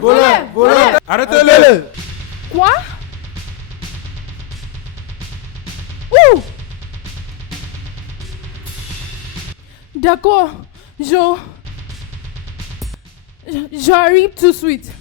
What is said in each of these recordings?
voleur. Arrêtez-le. Quoi? Où? D'accord, j'arrive tout de suite.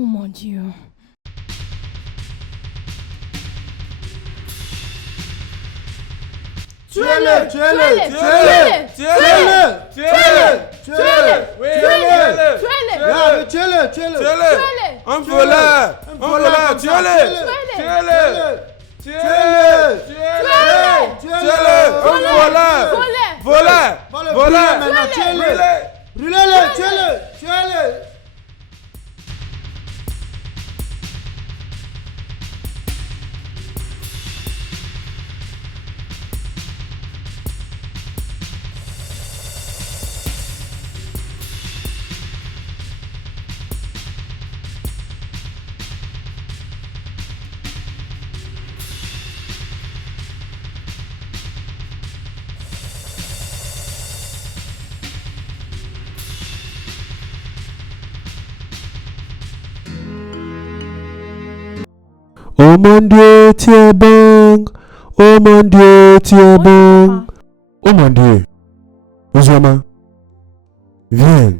Oh mon Dieu. Tuez-le. Un voleur, tuez-le. Tuez-le. Oh mon Dieu, tu es bon. Oh mon Dieu, tu es bon. Oh mon Dieu. Ousama, viens.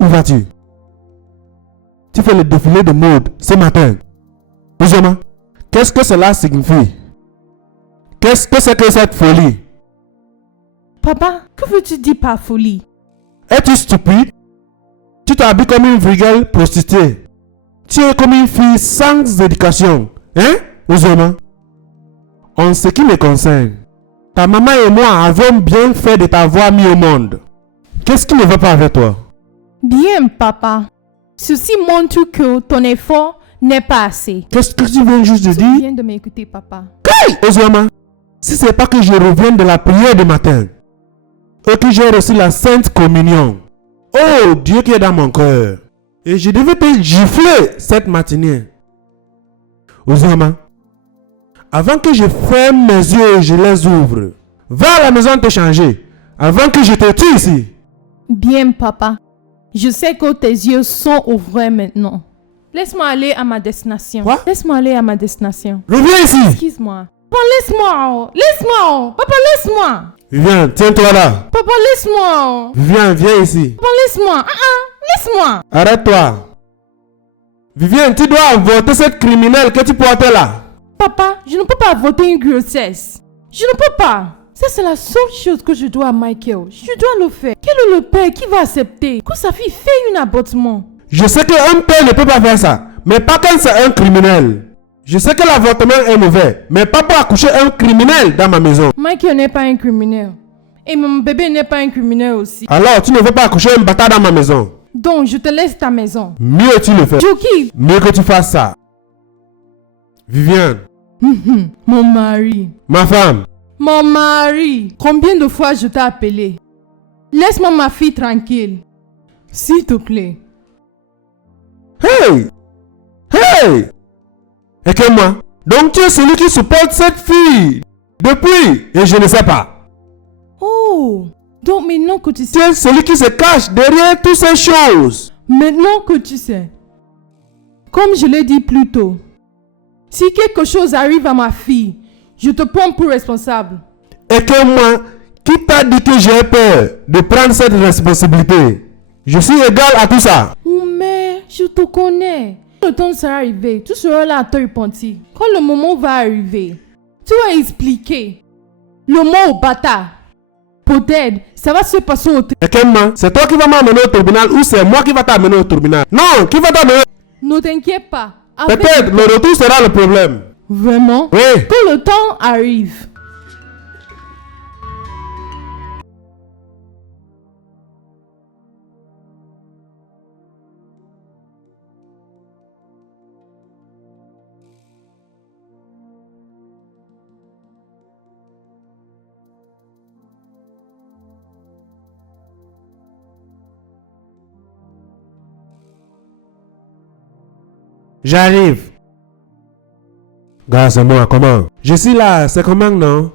Où vas-tu? Tu fais le défilé de mode ce matin. Ousama, qu'est-ce que cela signifie? Qu'est-ce que c'est que cette folie? Papa, que veux-tu dire par folie? Es-tu stupide? Tu t'habilles comme une vulgaire prostituée. Tu es comme une fille sans éducation. Hein, Ousama? En ce qui me concerne, ta maman et moi avons bien fait de t'avoir mis au monde. Qu'est-ce qui ne va pas avec toi? Bien, papa. Ceci montre que ton effort n'est pas assez. Qu'est-ce que tu viens juste de Tu dire? viens de m'écouter, papa. Hey, Ousama, si c'est pas que je reviens de la prière du matin et que j'ai reçu la Sainte Communion, oh Dieu qui est dans mon cœur, et je devais te gifler cette matinée. Ousama, avant que je ferme mes yeux et je les ouvre, va à la maison te changer avant que je te tue ici. Bien, papa. Je sais que tes yeux sont ouverts maintenant. Laisse-moi aller à ma destination. Quoi? Laisse-moi aller à ma destination. Reviens ici. Excuse-moi. Papa, laisse-moi. Laisse-moi. Papa, laisse-moi. Viens, tiens-toi là. Papa, laisse-moi. Viens ici. Papa, laisse-moi. Laisse-moi. Arrête-toi. Viviane, tu dois avorter cette criminelle que tu portais là. Papa, je ne peux pas avorter une grossesse. Je ne peux pas. Ça, c'est la seule chose que je dois à Michael. Je dois le faire. Quel est le père qui va accepter que sa fille fait un avortement? Je sais qu'un père ne peut pas faire ça, mais pas quand c'est un criminel. Je sais que l'avortement est mauvais, mais pas pour accoucher un criminel dans ma maison. Michael n'est pas un criminel. Et mon bébé n'est pas un criminel aussi. Alors, tu ne veux pas accoucher un bâtard dans ma maison? Donc, je te laisse ta maison. Mieux tu le fais. Joki. Mieux que tu fasses ça. Viviane. Mon mari. Ma femme. Mon mari. Combien de fois je t'ai appelé? Laisse-moi ma fille tranquille. S'il te plaît. Hey! Et que moi? Donc tu es celui qui supporte cette fille depuis, et je ne sais pas. Oh! Donc maintenant que tu Tu sais. es celui qui se cache derrière toutes ces choses. Maintenant que tu sais. Comme je l'ai dit plus tôt. Si quelque chose arrive à ma fille, je te prends pour responsable. Et que moi, qui t'a dit que j'ai peur de prendre cette responsabilité? Je suis égal à tout ça. Oh mais, je te connais. Quand le temps sera arrivé, tu seras là à te repentir. Quand le moment va arriver, tu vas expliquer le mot au bâtard. Peut-être, ça va se passer au Et que moi, c'est toi qui vas m'amener au tribunal ou c'est moi qui va t'amener au tribunal? Non, qui va t'amener? Ne t'inquiète pas. Avec Peut-être le retour sera le problème. Vraiment? Oui. Quand le temps arrive. J'arrive. Gars, c'est moi, comment? Je suis là, c'est comment, non?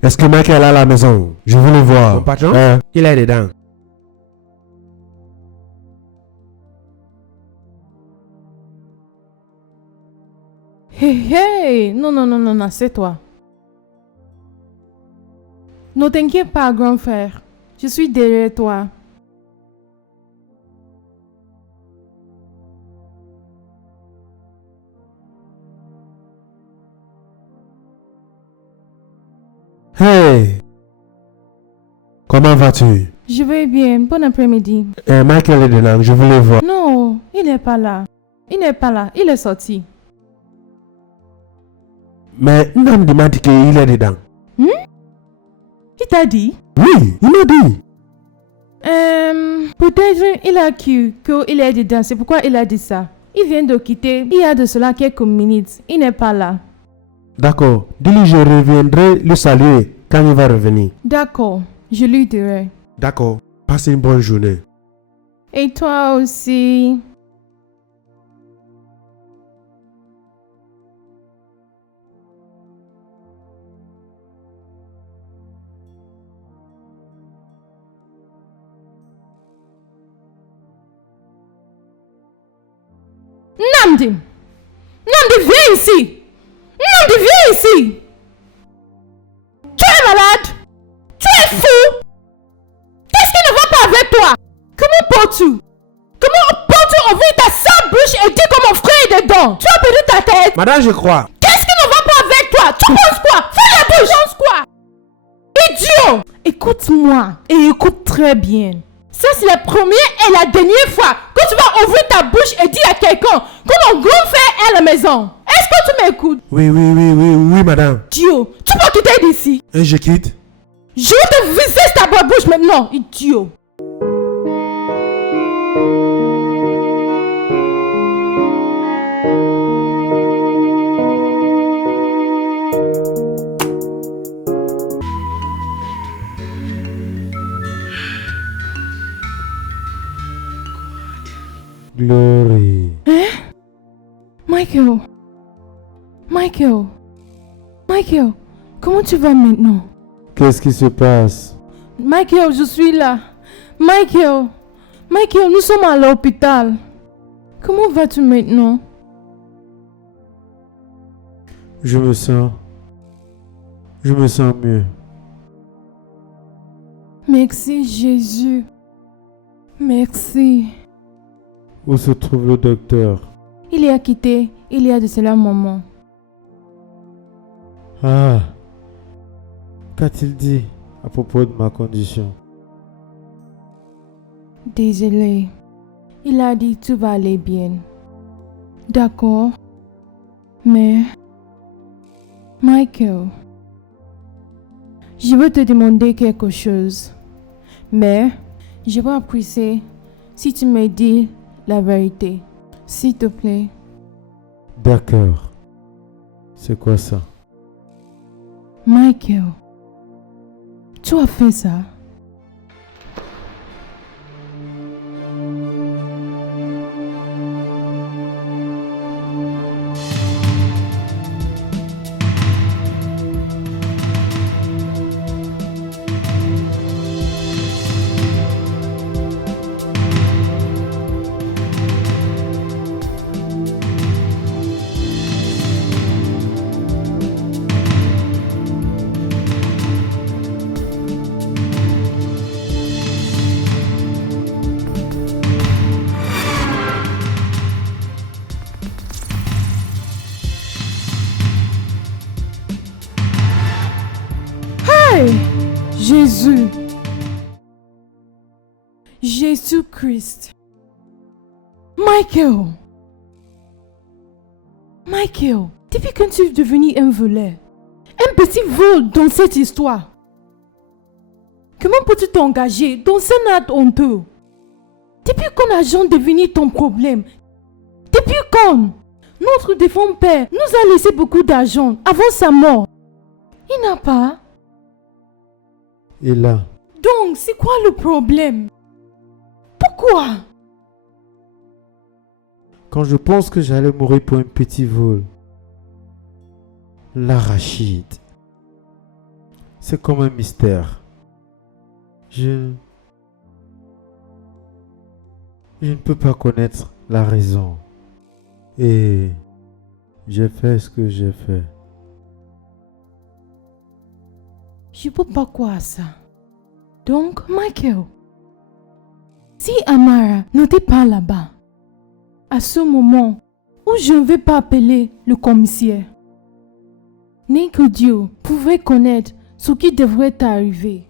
Est-ce que Michael est à la maison? Je veux le voir. Mon patron? Il est dedans. Hey, hey! Non, c'est toi. Ne t'inquiète pas, grand frère. Je suis derrière toi. Hey! Comment vas-tu? Je vais bien. Bon après-midi. Michael est dedans, je veux le voir. Non, il n'est pas là. Il n'est pas là. Il est sorti. Mais Nam m'a dit qu'il est dedans. Qui t'a dit? Oui, il m'a dit. Peut-être il a cru qu'il est dedans. C'est pourquoi il a dit ça. Il vient de quitter. Il y a de cela quelques minutes. Il n'est pas là. D'accord. Dis-lui je reviendrai le saluer quand il va revenir. D'accord. Je lui dirai. D'accord. Passe une bonne journée. Et toi aussi. Namdi! Namdi, viens ici! Namdi, viens ici! Tu es malade? Tu es fou? Qu'est-ce qui ne va pas avec toi? Comment peux-tu? Comment peux-tu ouvrir ta sale bouche et dire que mon frère est dedans? Tu as perdu ta tête? Madame, je crois. Qu'est-ce qui ne va pas avec toi? Tu penses quoi? Fais la bouche! Tu penses quoi? Idiot! Écoute-moi et écoute très bien. Ça, c'est la première et la dernière fois que tu vas ouvrir ta bouche et dire à quelqu'un que mon grand frère est à la maison. Est-ce que tu m'écoutes? Oui, madame. Idiot! Tu peux quitter d'ici. Et je quitte. Je vais te viser ta bonne bouche maintenant, idiot! Glory. Michael, comment tu vas maintenant? Qu'est-ce qui se passe? Michael, je suis là. Michael, nous sommes à l'hôpital. Comment vas-tu maintenant? Je me sens mieux. Merci Jésus. Merci. Où se trouve le docteur? Il est quitté il y a de cela un moment. Ah. Qu'a-t-il dit à propos de ma condition? Désolé. Il a dit tout va aller bien. D'accord. Mais... Michael, je veux te demander quelque chose. Mais je vais apprécier si tu me dis la vérité. S'il te plaît. D'accord. C'est quoi ça? Michael, tu as fait ça? Jésus. Jésus-Christ. Michael, depuis quand tu es devenu un voleur? Un petit vol dans cette histoire. Comment peux-tu t'engager dans un acte honteux? Depuis quand l'argent est devenu ton problème? Depuis quand? Notre défunt père nous a laissé beaucoup d'argent avant sa mort. Il n'a pas. Il a. Donc, c'est quoi le problème? Pourquoi? quand je pense que j'allais mourir pour un petit vol. L'arachide. C'est comme un mystère. Je ne peux pas connaître la raison. Et j'ai fait ce que j'ai fait. Je peux pas croire à ça. Donc, Michael, si Amara n'était pas là-bas, à ce moment où je ne vais pas appeler le commissaire, ni que Dieu pouvait connaître ce qui devrait t'arriver.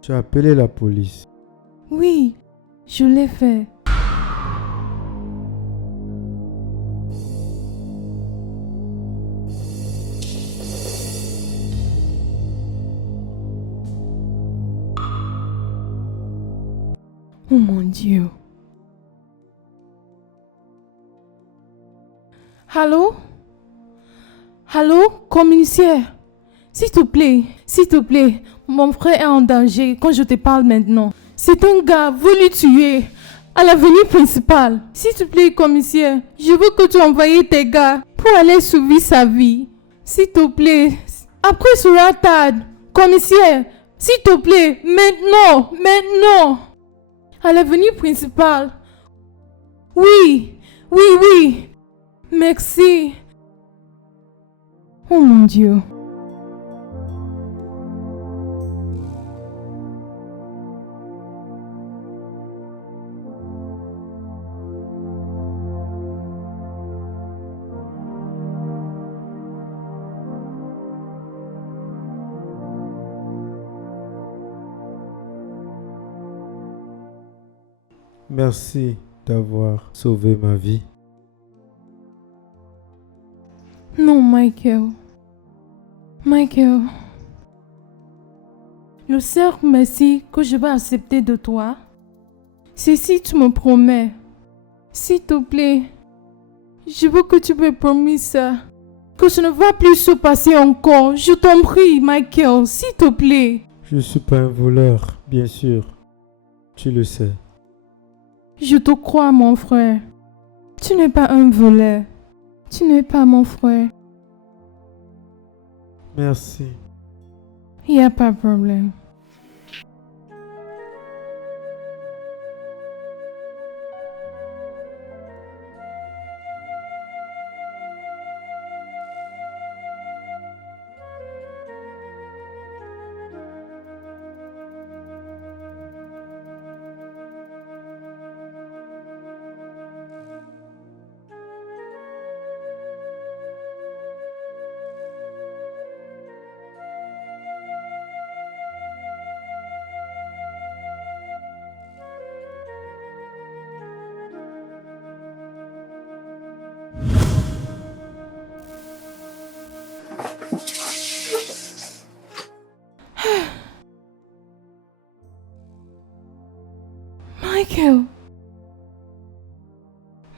Tu as appelé la police. Oui, je l'ai fait. Oh mon Dieu. Allô? Allô, commissaire? S'il te plaît, mon frère est en danger quand je te parle maintenant. C'est un gars voulu tuer à l'avenue principale. S'il te plaît, commissaire, je veux que tu envoies tes gars pour aller sauver sa vie. S'il te plaît, après sera tard. Commissaire, s'il te plaît, maintenant. À l'avenue principale. Oui. Merci. Oh mon Dieu. Merci d'avoir sauvé ma vie. Non, Michael. Le seul merci que je vais accepter de toi, c'est si tu me promets. S'il te plaît, je veux que tu me promettes ça. Que ça ne va plus se passer encore. Je t'en prie, Michael, s'il te plaît. Je ne suis pas un voleur, bien sûr. Tu le sais. Je te crois, mon frère. Tu n'es pas un voleur. Tu n'es pas mon frère. Merci. Il n'y a pas de problème.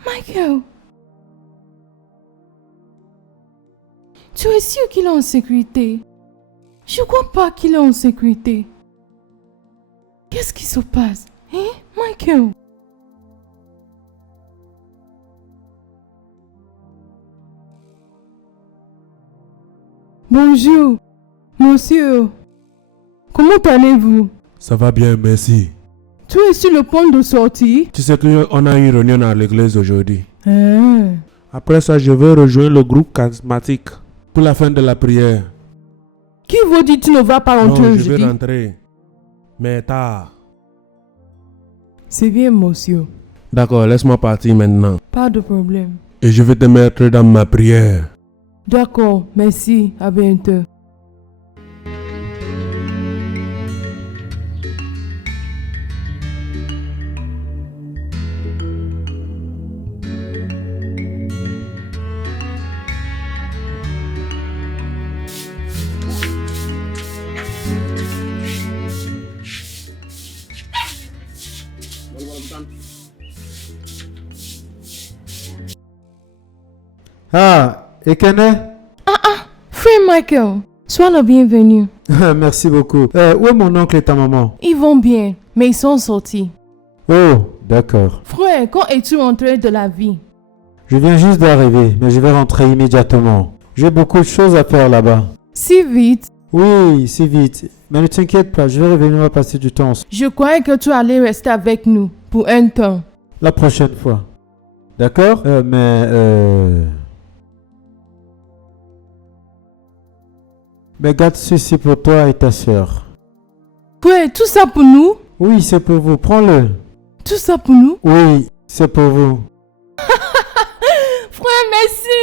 Michael. Tu es sûr qu'il est en sécurité? Je crois pas qu'il est en sécurité. Qu'est-ce qui se passe? Hein, Michael? Bonjour, monsieur. Comment allez-vous? Ça va bien, merci. Tu es sur le point de sortir? Tu sais qu'on a eu une réunion à l'église aujourd'hui. Ah. Après ça, je vais rejoindre le groupe charismatique pour la fin de la prière. Qui vous dit que tu ne vas pas rentrer Non, je aujourd'hui? vais rentrer. Mais tard. C'est bien, monsieur. D'accord, laisse-moi partir maintenant. Pas de problème. Et je vais te mettre dans ma prière. D'accord, merci. À bientôt. Ah, Ekene? Frère Michael, sois le bienvenu. Merci beaucoup. Où est mon oncle et ta maman? Ils vont bien, mais ils sont sortis. Oh, D'accord. Frère, quand es-tu rentré de la vie? Je viens juste d'arriver, mais je vais rentrer immédiatement. J'ai beaucoup de choses à faire là-bas. Si vite? Oui, si vite. Mais ne t'inquiète pas, je vais revenir à passer du temps. Je croyais que tu allais rester avec nous pour un temps. La prochaine fois. D'accord? Mais garde ceci pour toi et ta soeur. Frère, tout ça pour nous? Oui, c'est pour vous. Prends-le. Tout ça pour nous? Oui, c'est pour vous. Frère, merci.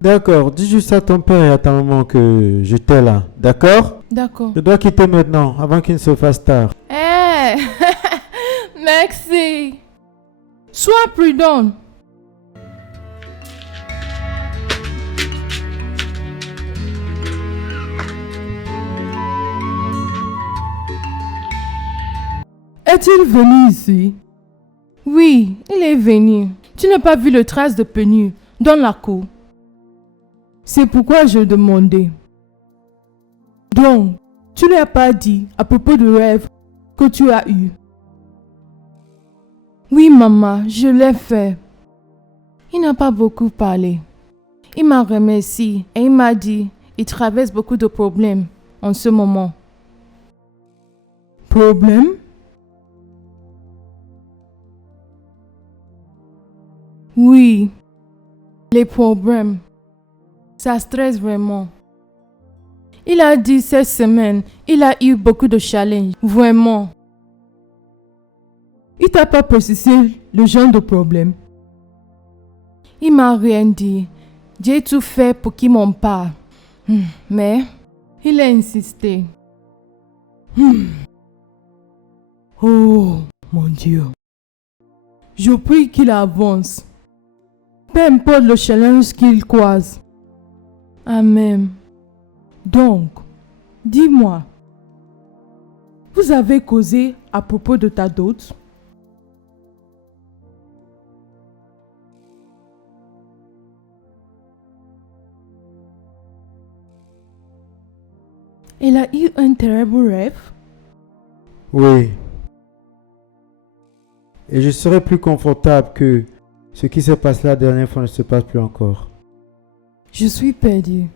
D'accord, dis juste à ton père et à ta maman que j'étais là. D'accord? D'accord. Je dois quitter maintenant, avant qu'il ne se fasse tard. Eh, merci. Sois prudent. Est-il venu ici? Oui, il est venu. Tu n'as pas vu le trace de pneu dans la cour. C'est pourquoi je demandais. Donc, tu ne lui as pas dit à propos du rêve que tu as eu? Oui, maman, je l'ai fait. Il n'a pas beaucoup parlé. Il m'a remercié et il m'a dit qu'il traverse beaucoup de problèmes en ce moment. Problèmes? Oui, les problèmes. Ça stresse vraiment. Il a dit cette semaine, il a eu beaucoup de challenges, vraiment. Il t'a pas précisé le genre de problème? Il m'a rien dit. J'ai tout fait pour qu'il m'en parle. Mais, il a insisté. Oh, mon Dieu. Je prie qu'il avance. Peu importe le challenge qu'il croise. Amen. Donc, dis-moi, vous avez causé à propos de ta dot? Elle a eu un terrible rêve? Oui. Et je serai plus confortable que ce qui s'est passé la dernière fois ne se passe plus encore. Je suis perdue.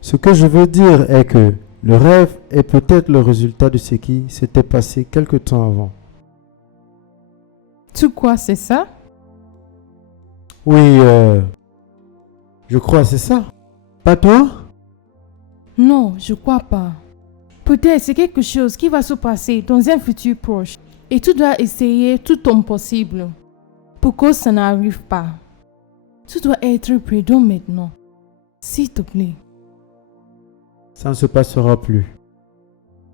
Ce que je veux dire est que le rêve est peut-être le résultat de ce qui s'était passé quelque temps avant. Tu crois c'est ça? Oui, je crois c'est ça. Pas toi? Non, je crois pas. Peut-être c'est quelque chose qui va se passer dans un futur proche. Et tu dois essayer tout ton possible pour que ça n'arrive pas. Tu dois être prudent maintenant. S'il te plaît. Ça ne se passera plus.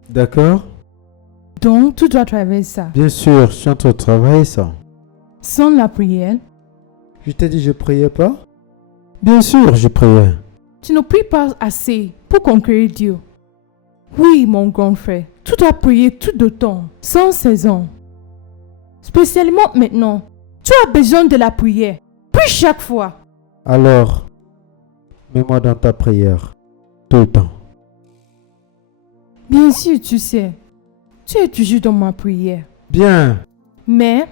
D'accord? Donc, tu dois travailler ça. Bien sûr, je suis en train de travailler ça. Sans la prière. Je t'ai dit je priais pas? Bien sûr, je priais. Tu ne pries pas assez pour conquérir Dieu. Oui, mon grand frère, tu dois prier tout le temps, sans saison. Spécialement maintenant, tu as besoin de la prière. Prie chaque fois. Alors, mets-moi dans ta prière, tout le temps. Bien sûr, tu sais, tu es toujours dans ma prière. Bien. Mais,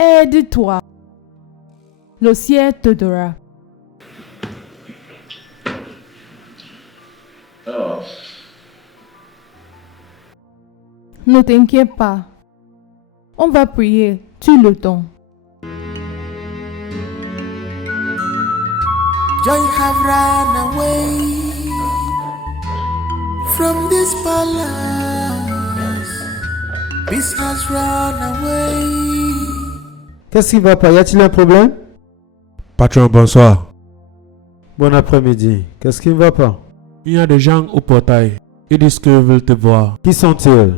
aide-toi. Le ciel te donnera. Ne t'inquiète pas. On va prier tout le temps. Joy have run away from this palace. Peace has run away. Qu'est-ce qui va pas? Y a-t-il un problème? Patron, bonsoir. Bon après-midi. Qu'est-ce qui ne va pas? Il y a des gens au portail. Ils disent qu'ils veulent te voir. Qui sont-ils?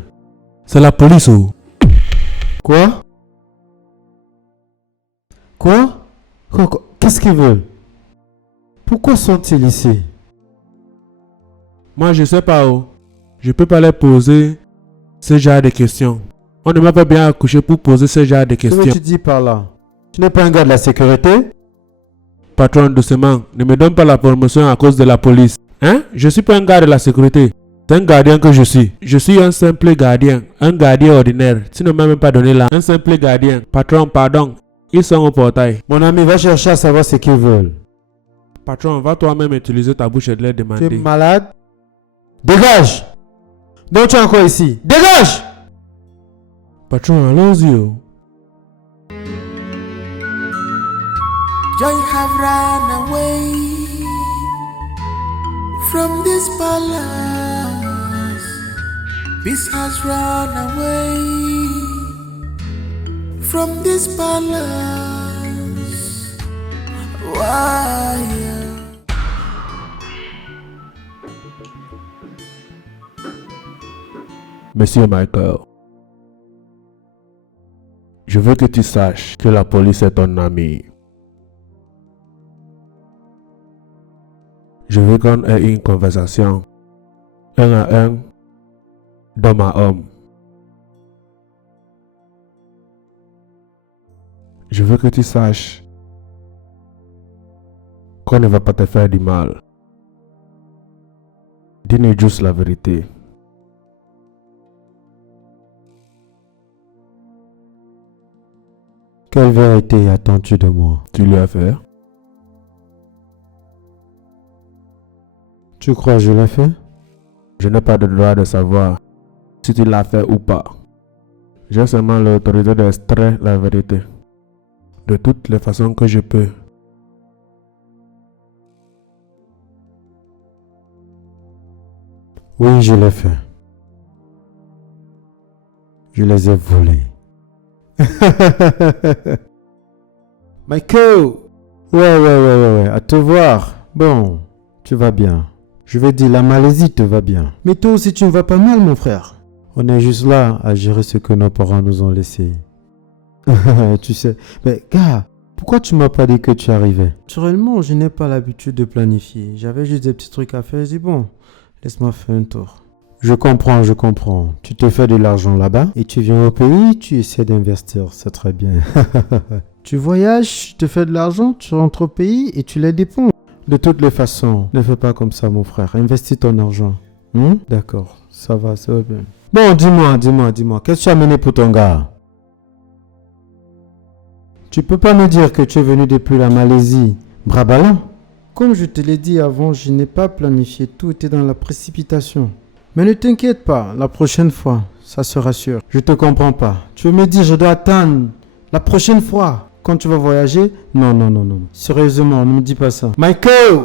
C'est la police ou? Quoi? Quoi? Qu'est-ce qu'ils veulent? Pourquoi sont-ils ici? Moi, je sais pas où. Je peux pas leur poser ce genre de questions. On ne m'a pas bien accouché pour poser ce genre de Que questions. tu dis par là? Tu n'es pas un gars de la sécurité? Patron, doucement, ne me donne pas la promotion à cause de la police. Hein? Je suis pas un gars de la sécurité. C'est un gardien que je suis. Je suis un simple gardien. Un gardien ordinaire. Tu ne m'as même pas donné là. Un simple gardien. Patron, pardon. Ils sont au portail. Mon ami, va chercher à savoir ce qu'ils veulent. Patron, va toi-même utiliser ta bouche et de leur Tu es demander. malade? Dégage! Donc tu es encore ici. Dégage! Patron, allons-y. Oh. Joy have run away from this palace. Peace has run away from this palace. Why? Monsieur Michael, je veux que tu saches que la police est ton ami. Je veux qu'on ait une conversation, un à un, d'homme à homme. Je veux que tu saches qu'on ne va pas te faire du mal. Dis-nous juste la vérité. Quelle vérité attends-tu de moi? Tu lui as fait? Tu crois que je l'ai fait? Je n'ai pas de droit de savoir si tu l'as fait ou pas. J'ai seulement l'autorité d'extraire la vérité. De toutes les façons que je peux. Oui, je l'ai fait. Je les ai volés. Michael! Ouais, à te voir. Bon, tu vas bien. Je vais dire, la Malaisie te va bien. Mais toi aussi, tu ne vas pas mal, mon frère. On est juste là à gérer ce que nos parents nous ont laissé. Tu sais, mais gars, pourquoi tu m'as pas dit que tu arrivais? Naturellement, je n'ai pas l'habitude de planifier. J'avais juste des petits trucs à faire. Je dis, bon, laisse-moi faire un tour. Je comprends. Tu te fais de l'argent là-bas et tu viens au pays, tu essaies d'investir. C'est très bien. Tu voyages, tu te fais de l'argent, tu rentres au pays et tu les dépenses. De toutes les façons, ne fais pas comme ça, mon frère. Investis ton argent. D'accord, ça va bien. Bon, dis-moi. Qu'est-ce que tu as mené pour ton gars? Tu peux pas me dire que tu es venu depuis la Malaisie, bras ballants? Comme je te l'ai dit avant, je n'ai pas planifié. Tout était dans la précipitation. Mais ne t'inquiète pas, la prochaine fois, ça sera sûr. Je te comprends pas. Tu veux me dire je dois attendre la prochaine fois quand tu vas voyager? Non. Sérieusement, ne me dis pas ça. Michael!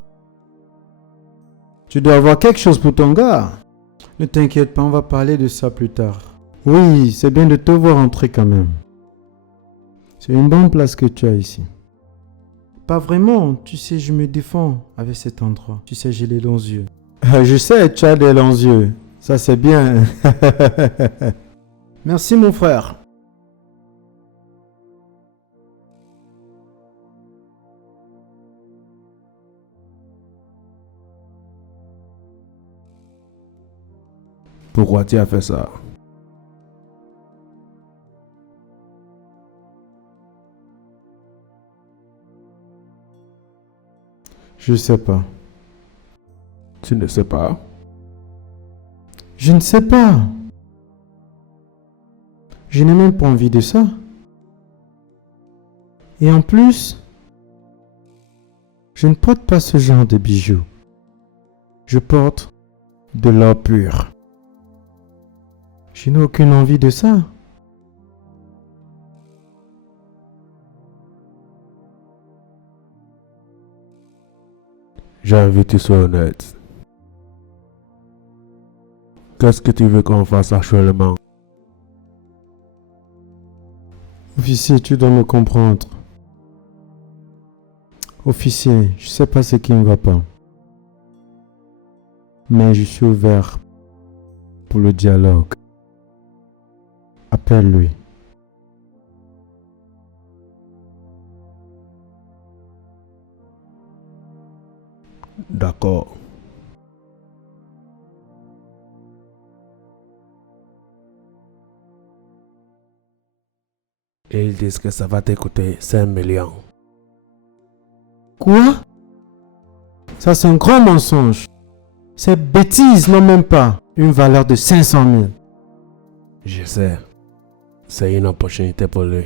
Tu dois avoir quelque chose pour ton gars. Ne t'inquiète pas, on va parler de ça plus tard. Oui, c'est bien de te voir entrer quand même. C'est une bonne place que tu as ici. Pas vraiment, tu sais, je me défends avec cet endroit. Tu sais, j'ai les longs yeux. Je sais, tu as des longs yeux. Ça, c'est bien. Merci, mon frère. Pourquoi tu as fait ça? Je sais pas. Tu ne sais pas? Je ne sais pas. Je n'ai même pas envie de ça. Et en plus, je ne porte pas ce genre de bijoux. Je porte de l'or pur. Je n'ai aucune envie de ça. J'ai envie que tu sois honnête. Qu'est-ce que tu veux qu'on fasse actuellement? Officier, tu dois me comprendre. Officier, je sais pas ce qui ne va pas. Mais je suis ouvert pour le dialogue. Appelle-lui. D'accord. Et ils disent que ça va te coûter 5 millions. Quoi? Ça, c'est un grand mensonge. Ces bêtises n'ont même pas une valeur de 500 000. Je sais. C'est une opportunité pour lui.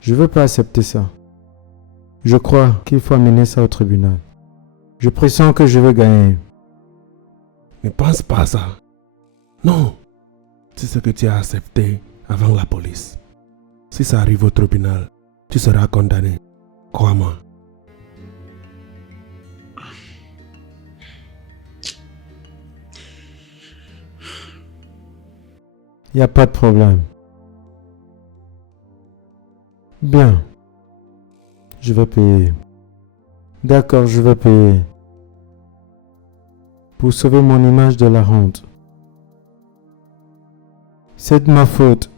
Je ne veux pas accepter ça. Je crois qu'il faut amener ça au tribunal. Je pressens que je veux gagner. Ne pense pas à ça. Non. C'est ce que tu as accepté avant la police. Si ça arrive au tribunal, tu seras condamné. Crois-moi. Il n'y a pas de problème. Bien. Je vais payer. D'accord, je vais payer. Pour sauver mon image de la honte. C'est de ma faute.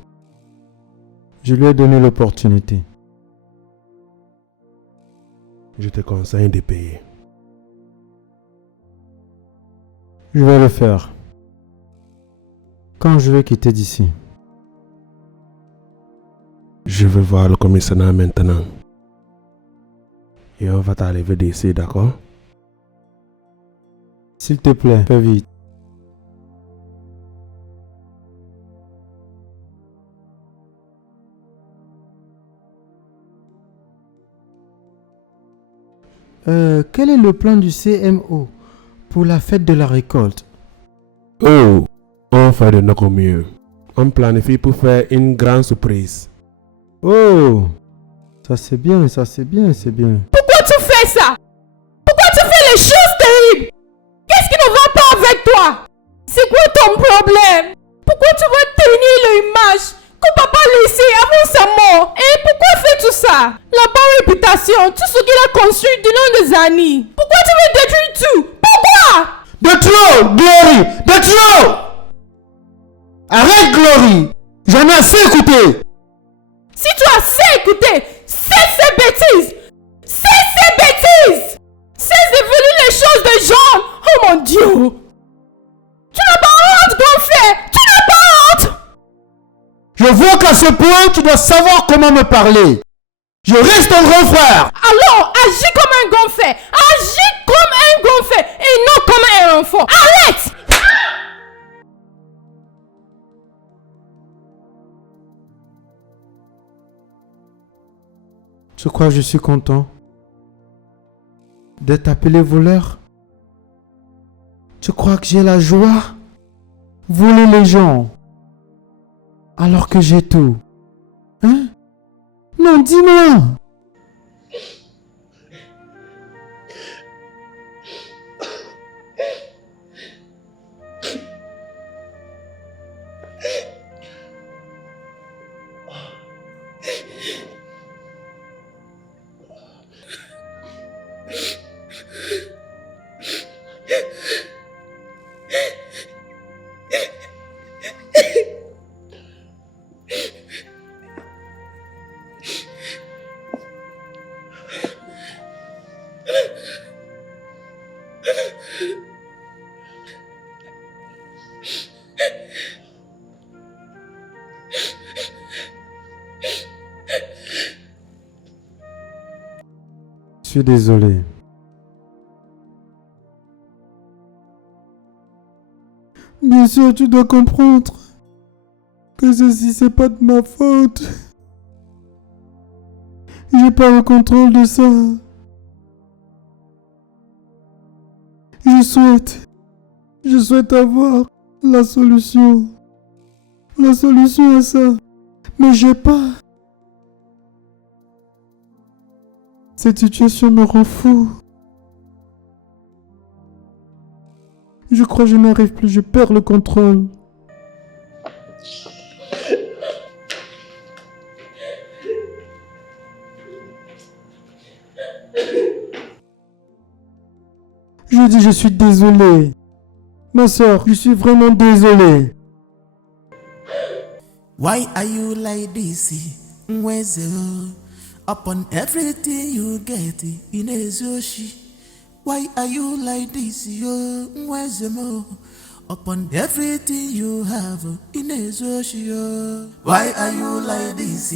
Je lui ai donné l'opportunité. Je te conseille de payer. Je vais le faire. Quand je vais quitter d'ici. Je veux voir le commissaire maintenant. Et on va t'arriver d'ici, d'accord? S'il te plaît, fais vite. Quel est le plan du CMO pour la fête de la récolte? Oh, on fait de notre mieux. On planifie pour faire une grande surprise. Oh, ça c'est bien, ça c'est bien, c'est bien. Pourquoi tu fais ça? Pourquoi tu fais les choses terribles? Qu'est-ce qui ne va pas avec toi? C'est quoi ton problème? Pourquoi tu veux tenir l'image que papa a laissée avant sa mort? Et pourquoi fais tout ça? La bonne réputation, tout ce qu'il a construit durant des années. Pourquoi tu veux détruire tout? Pourquoi? De trop, Glory! De trop! Arrête, Glory! J'en ai assez écouté! Si tu as assez écouté, cesse ces bêtises! Cesse ces bêtises! Cesse de voler les choses des gens! Oh mon Dieu! Tu n'as pas honte, grand frère! Tu n'as pas honte! Je vois qu'à ce point, tu dois savoir comment me parler. Je reste ton grand frère. Alors, agis comme un grand frère! Agis comme un grand frère! Et non comme un enfant! Arrête! Tu crois que je suis content d'être appelé voleur? Tu crois que j'ai la joie? Voler les gens alors que j'ai tout. Hein? Non, dis-moi. Je suis désolé. Bien sûr, tu dois comprendre que ceci, c'est pas de ma faute. J'ai pas le contrôle de ça. Je souhaite avoir la solution à ça. Mais j'ai pas. Cette situation me rend fou. Je crois que je n'arrive plus, je perds le contrôle. Je dis, je suis désolé. Ma soeur, je suis vraiment désolé. Why are you like this? Where's the upon everything you get in a zoshi? Why are you like this? Where's the more upon everything you have in a zoshi? Why are you like this?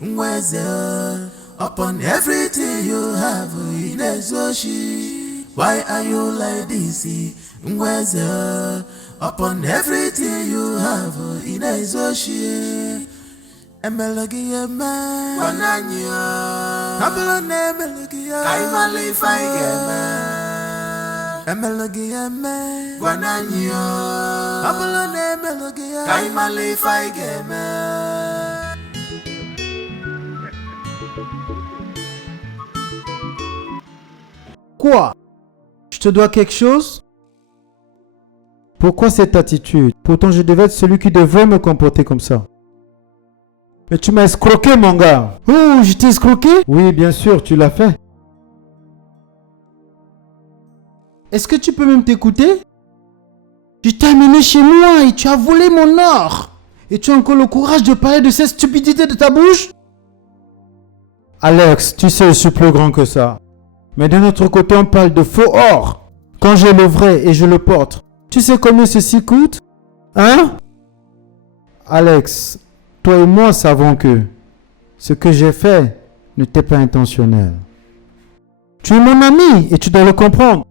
Where's the upon everything you have in Ezoshi. Why are you like this? Mweze, upon everything you have in Ezoshi. Emelogi eme, wananyo, abulone emelogi ya, kaimali faigeme. Emelogi eme, wananyo, abulone emelogi ya, kaimali faigeme. Quoi? Je te dois quelque chose? Pourquoi cette attitude? Pourtant, je devais être celui qui devait me comporter comme ça. Mais tu m'as escroqué, mon gars. Oh, je t'ai escroqué? Oui, bien sûr, tu l'as fait. Est-ce que tu peux même t'écouter? Je t'ai amené chez moi et tu as volé mon or. Et tu as encore le courage de parler de cette stupidité de ta bouche? Alex, tu sais, je suis plus grand que ça. Mais d'un autre côté, on parle de faux or. Quand j'ai le vrai et je le porte, tu sais combien ceci coûte? Hein? Alex, toi et moi savons que ce que j'ai fait n'était pas intentionnel. Tu es mon ami et tu dois le comprendre.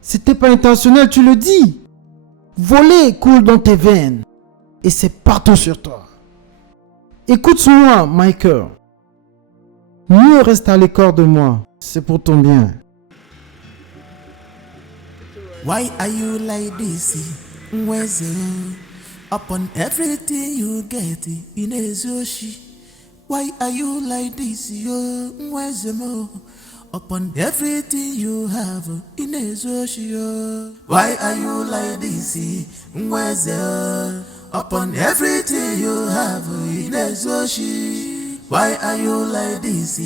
C'était pas intentionnel, tu le dis. Voler coule dans tes veines et c'est partout sur toi. Écoute-moi, Michael. Mieux reste à l'écart de moi. C'est pour ton bien. Why are you like this? Mweze, upon everything you get in Ezoshi. Why are you like this? Mweze mo, upon everything you have in Ezoshi. Why are you like this? Mweze, upon everything you have in Ezoshi. Why are you like this?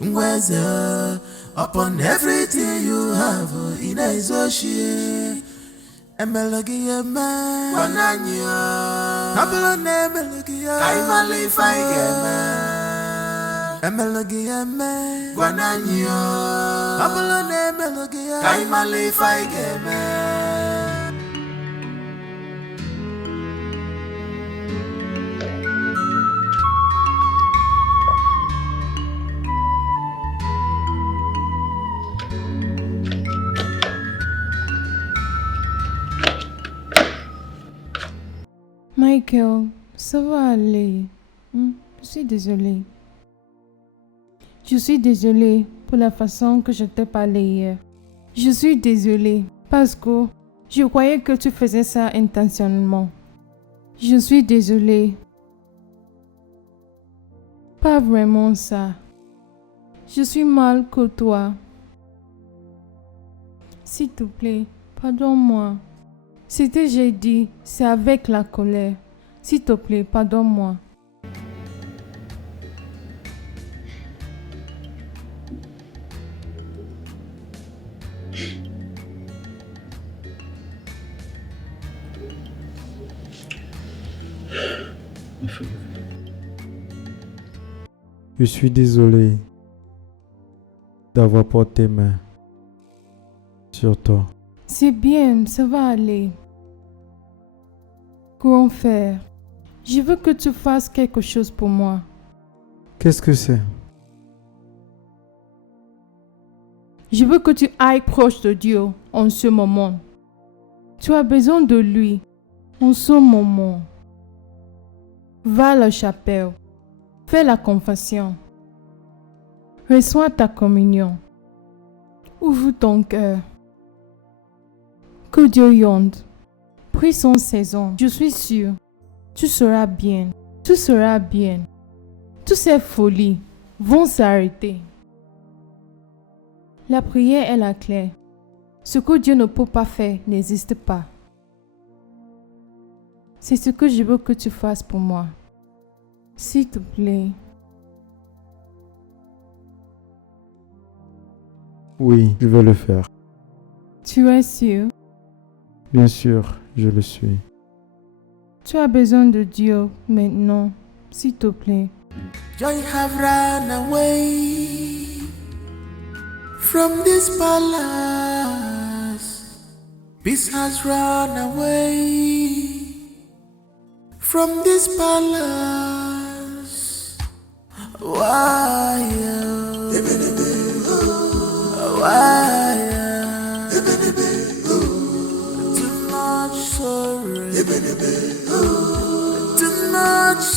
Mweze, upon everything you have in Ezoshi. Emelogi eme, wananyo, abulone emelogi ya, kaimali faigeme. Emelogi eme, wananyo, abulone emelogi ya, kaimali faigeme. Michael, ça va aller. Je suis désolée. Je suis désolée pour la façon que je t'ai parlé hier. Je suis désolée parce que je croyais que tu faisais ça intentionnellement. Je suis désolée. Pas vraiment ça. Je suis mal que toi. S'il te plaît, pardonne-moi. Ce que j'ai dit, c'est avec la colère. S'il te plaît, pardonne-moi. Je suis désolé d'avoir porté main sur toi. C'est bien, ça va aller. Grand frère, je veux que tu fasses quelque chose pour moi. Qu'est-ce que c'est? Je veux que tu ailles proche de Dieu en ce moment. Tu as besoin de lui en ce moment. Va à la chapelle. Fais la confession. Reçois ta communion. Ouvre ton cœur. Que Dieu yonde. Prie son saison. Je suis sûre. Tu seras bien. Tu seras bien. Toutes ces folies vont s'arrêter. La prière est la clé. Ce que Dieu ne peut pas faire n'existe pas. C'est ce que je veux que tu fasses pour moi. S'il te plaît. Oui, je vais le faire. Tu es sûr? Bien sûr, je le suis. Tu as besoin de Dieu maintenant. S'il te plaît. Joy have run away from this palace. Peace has run away from this palace. Why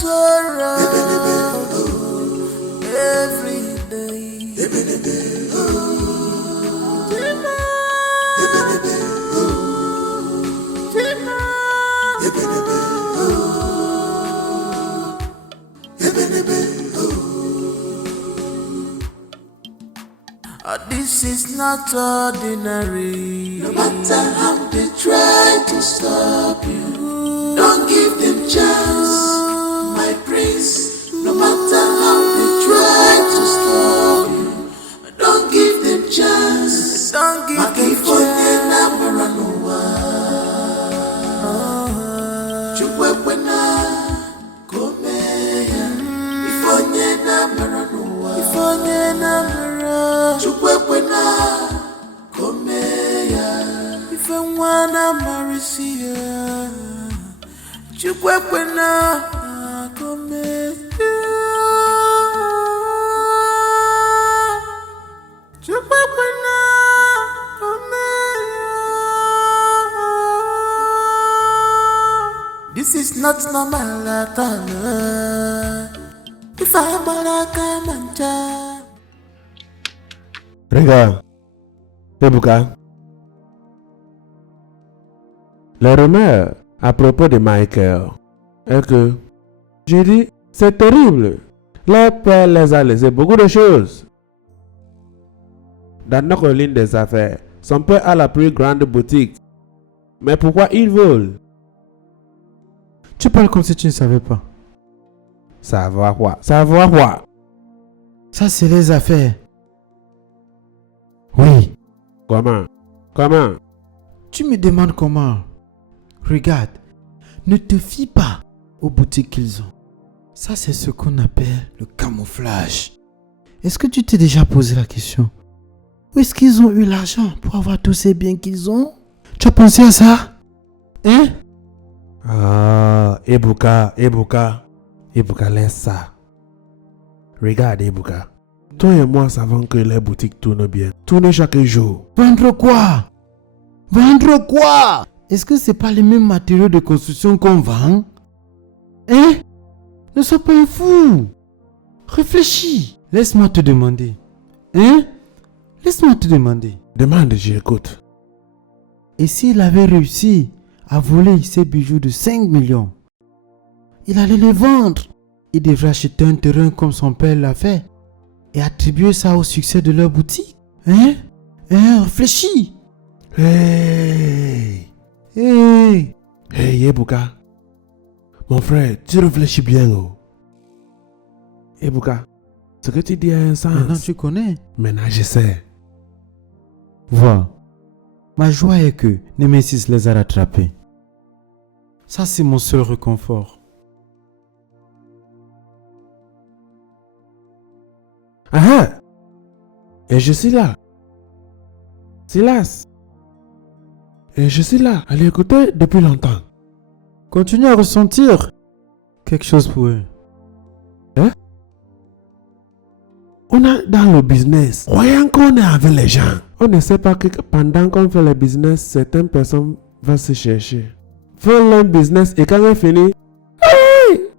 sorrow every day. This is not ordinary. No matter how they try to stop you, don't give them chance, my prince. No matter how they try to stop you, don't give them chance. Don't give them chance. Chukwekwena komeya ife mwana marisia Chukwekwena komeya Chukwekwena komeya. This is not normal at all. If I baraka manja. Regarde, Ebuka. Les rumeurs à propos de Michael est que, j'ai dit, c'est terrible. Leur père les a laissé beaucoup de choses. Dans notre ligne des affaires, son père a la plus grande boutique. Mais pourquoi il vole? Tu parles comme si tu ne savais pas. Savoir quoi? Savoir quoi? Ça, c'est les affaires. Oui. Comment? Comment? Tu me demandes comment? Regarde, ne te fie pas aux boutiques qu'ils ont. Ça, c'est ce qu'on appelle le camouflage. Est-ce que tu t'es déjà posé la question? Où est-ce qu'ils ont eu l'argent pour avoir tous ces biens qu'ils ont? Tu as pensé à ça? Hein? Ah, Ebuka, laisse ça. Regarde, Ebuka. Toi et moi savons que les boutiques tournent bien. Tournent chaque jour. Vendre quoi? Vendre quoi? Est-ce que c'est pas les mêmes matériaux de construction qu'on vend? Hein? Ne sois pas un fou. Réfléchis. Laisse-moi te demander. Hein? Laisse-moi te demander. Demande, j'écoute. Et s'il avait réussi à voler ces bijoux de 5 millions, il allait les vendre. Il devrait acheter un terrain comme son père l'a fait et attribuer ça au succès de leur boutique. Hein? Réfléchis. Hey, Ebuka. Mon frère, tu réfléchis bien, oh. Ebuka, ce que tu dis a un sens. Maintenant tu connais. Maintenant je sais. Vois, ma joie est que Nemesis les a rattrapés. Ça, c'est mon seul réconfort. Ah! Et je suis là. Silas. Et je suis là, à l'écouter depuis longtemps. Continue à ressentir quelque chose pour eux. Hein? On est dans le business. Croyant qu'on est avec les gens. On ne sait pas que pendant qu'on fait le business, certaines personnes vont se chercher. Font leur business et quand on finit, hey!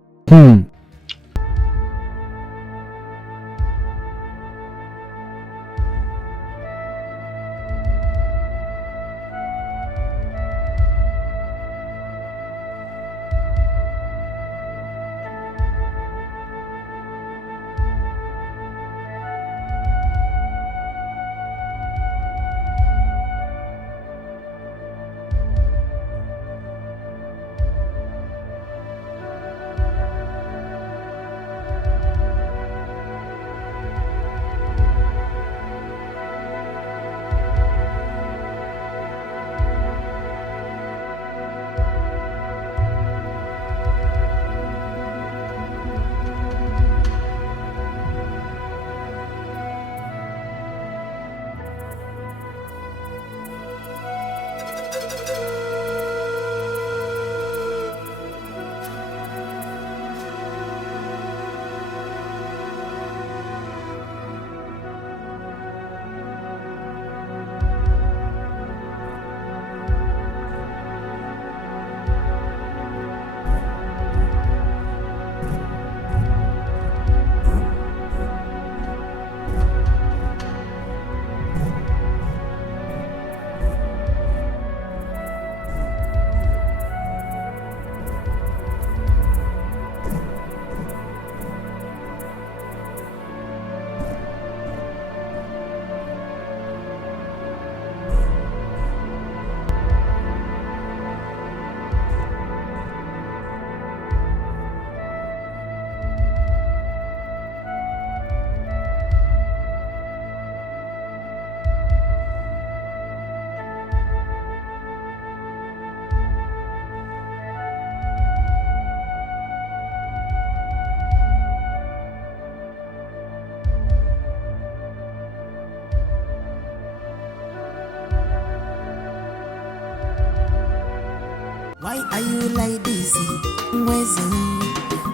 are you like this?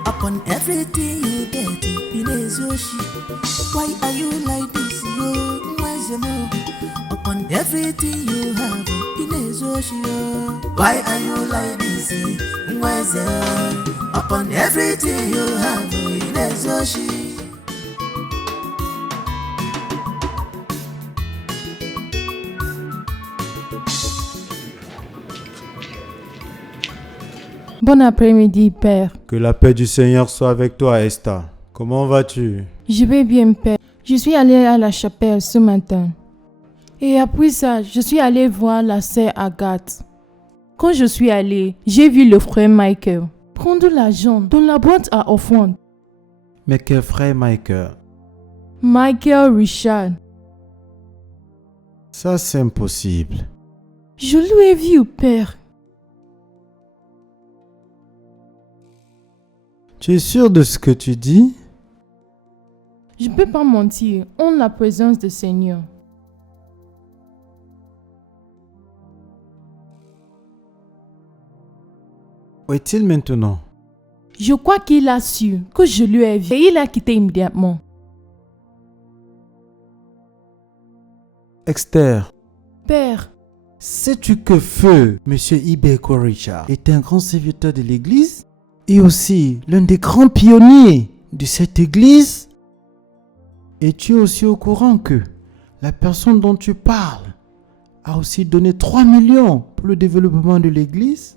Upon everything you get, Inezoshi. Why are you like this? Upon everything you have, Inezoshi. Why are you like this? Upon everything you have, Inezoshi. Bon après-midi, Père. Que la paix du Seigneur soit avec toi, Esther. Comment vas-tu? Je vais bien, Père. Je suis allée à la chapelle ce matin. Et après ça, je suis allée voir la sœur Agathe. Quand je suis allée, j'ai vu le frère Michael prendre l'argent dans la boîte à offrande. Mais quel frère Michael? Michael Richard. Ça, c'est impossible. Je lui ai vu, Père. Tu es sûr de ce que tu dis? Je ne peux pas mentir en la présence du Seigneur. Où est-il maintenant? Je crois qu'il a su que je lui ai vu et il a quitté immédiatement. Esther, Père, sais-tu que Feu, M. Ibeko Richard, est un grand serviteur de l'église et aussi l'un des grands pionniers de cette église? Es-tu aussi au courant que la personne dont tu parles a aussi donné 3 millions pour le développement de l'église?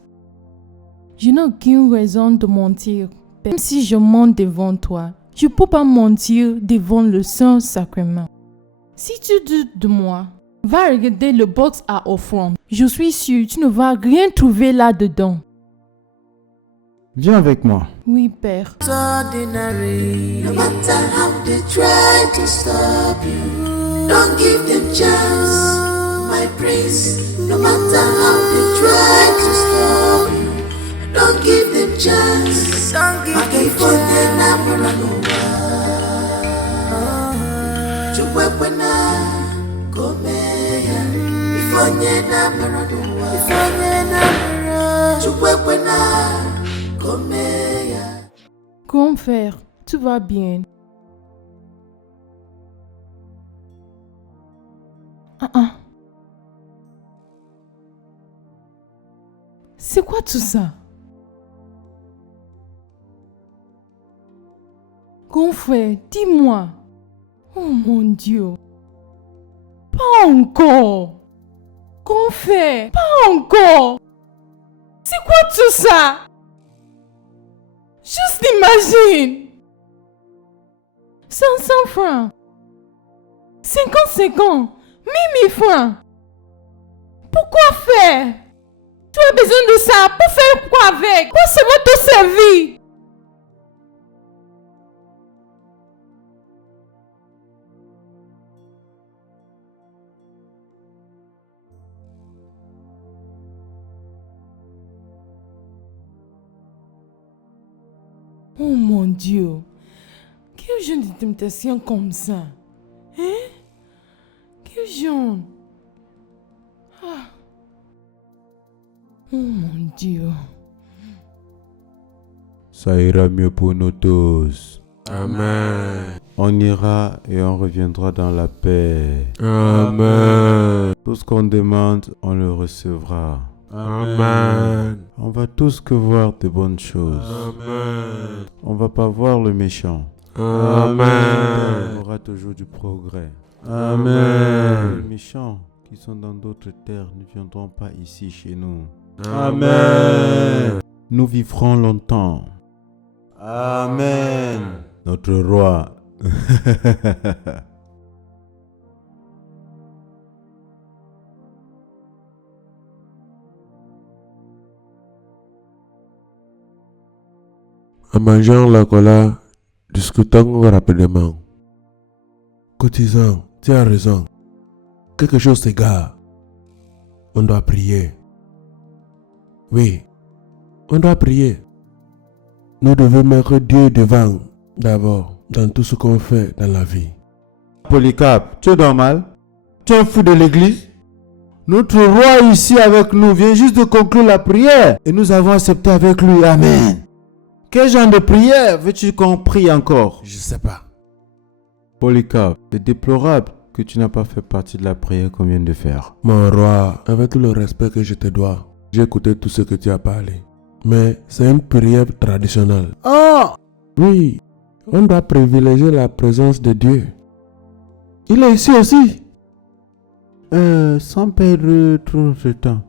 je n'ai aucune raison de mentir. Père. Même si je mens devant toi, je ne peux pas mentir devant le Saint-Sacrement. Si tu doutes de moi, va regarder le box à offrande. Je suis sûr que tu ne vas rien trouver là-dedans. Viens avec moi. Oui, Père. Ordinary. No matter how they try to stop you, don't give them chance, my prince. No matter how they try to stop you, don't give them chance. Don't give them chance. Grand frère, tout va bien. C'est quoi tout ça? Grand frère, dis-moi. Oh mon Dieu. Pas encore. Grand frère, pas encore. C'est quoi tout ça? Juste imagine. 500 francs. 50 1000 francs. Pourquoi faire? Tu as besoin de ça. Pour faire quoi avec? Pour seulement te servir. Oh mon Dieu, quel genre de temptation comme ça? Hein? Quel genre? Ah. Oh mon Dieu. Ça ira mieux pour nous tous. Amen. On ira et on reviendra dans la paix. Amen. Tout ce qu'on demande, on le recevra. Amen. On va tous que voir de bonnes choses. Amen. On va pas voir le méchant. Amen. On aura toujours du progrès. Amen. Les méchants qui sont dans d'autres terres ne viendront pas ici chez nous. Amen. Nous vivrons longtemps. Amen. Notre roi. En mangeant la cola, discutons rapidement. Cotisant, tu as raison. Quelque chose s'égare. On doit prier. Oui, on doit prier. Nous devons mettre Dieu devant d'abord dans tout ce qu'on fait dans la vie. Polycarpe, tu es normal? Tu es un fou de l'église? Notre roi ici avec nous vient juste de conclure la prière et nous avons accepté avec lui. Amen. Quel genre de prière veux-tu qu'on prie encore? Je sais pas. Polycarpe, c'est déplorable que tu n'as pas fait partie de la prière qu'on vient de faire. Mon roi, avec tout le respect que je te dois, j'ai écouté tout ce que tu as parlé. Mais c'est une prière traditionnelle. Oh! Oui, on doit privilégier la présence de Dieu. Il est ici aussi. Sans perdre trop de temps.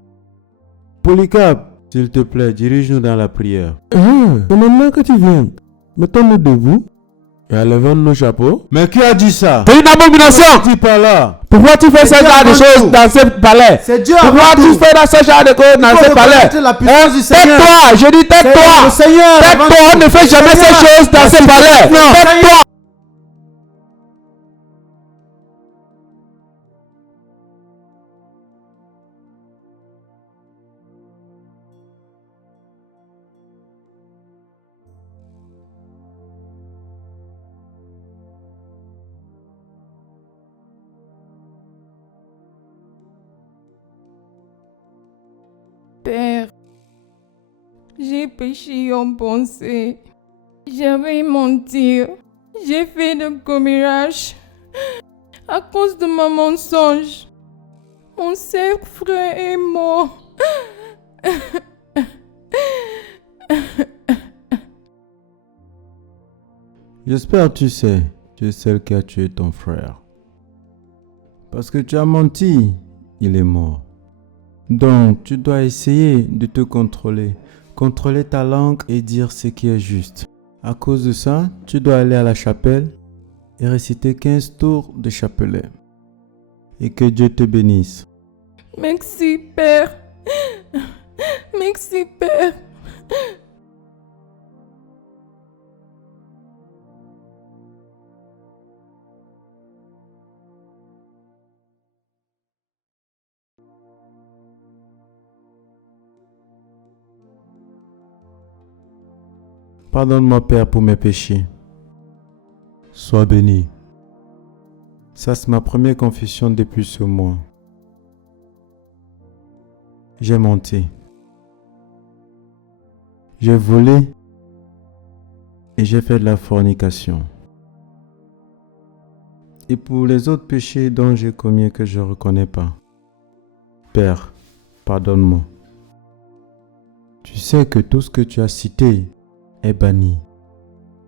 Polycarpe, s'il te plaît, dirige-nous dans la prière. C'est maintenant que tu viens. Mettons-nous debout et enlevons nos chapeaux. Mais qui a dit ça? C'est une abomination! Dis pas là. Pourquoi tu fais ce genre de choses dans ce palais? C'est Dieu Pourquoi avant tu tout. fais dans ce genre de choses dans ce palais? La puissance du Seigneur. Tais-toi! Je dis C'est le tais-toi! Seigneur avant Tais-toi! On tout. ne fait jamais ces Seigneur. choses dans ce palais! Non. Tais-toi! Père, j'ai péché en pensée. J'avais menti. J'ai fait de commérages. À cause de mon mensonge, mon seul frère est mort. J'espère que tu es celle qui a tué ton frère. Parce que tu as menti, il est mort. Donc, tu dois essayer de te contrôler. Contrôler ta langue et dire ce qui est juste. À cause de ça, tu dois aller à la chapelle et réciter 15 tours de chapelet. Et que Dieu te bénisse. Merci, Père. Merci, Père. Pardonne-moi, Père, pour mes péchés. Sois béni. Ça, c'est ma première confession depuis ce mois. J'ai menti. J'ai volé et j'ai fait de la fornication. Et pour les autres péchés dont j'ai commis que je ne reconnais pas, Père, pardonne-moi. Tu sais que tout ce que tu as cité est banni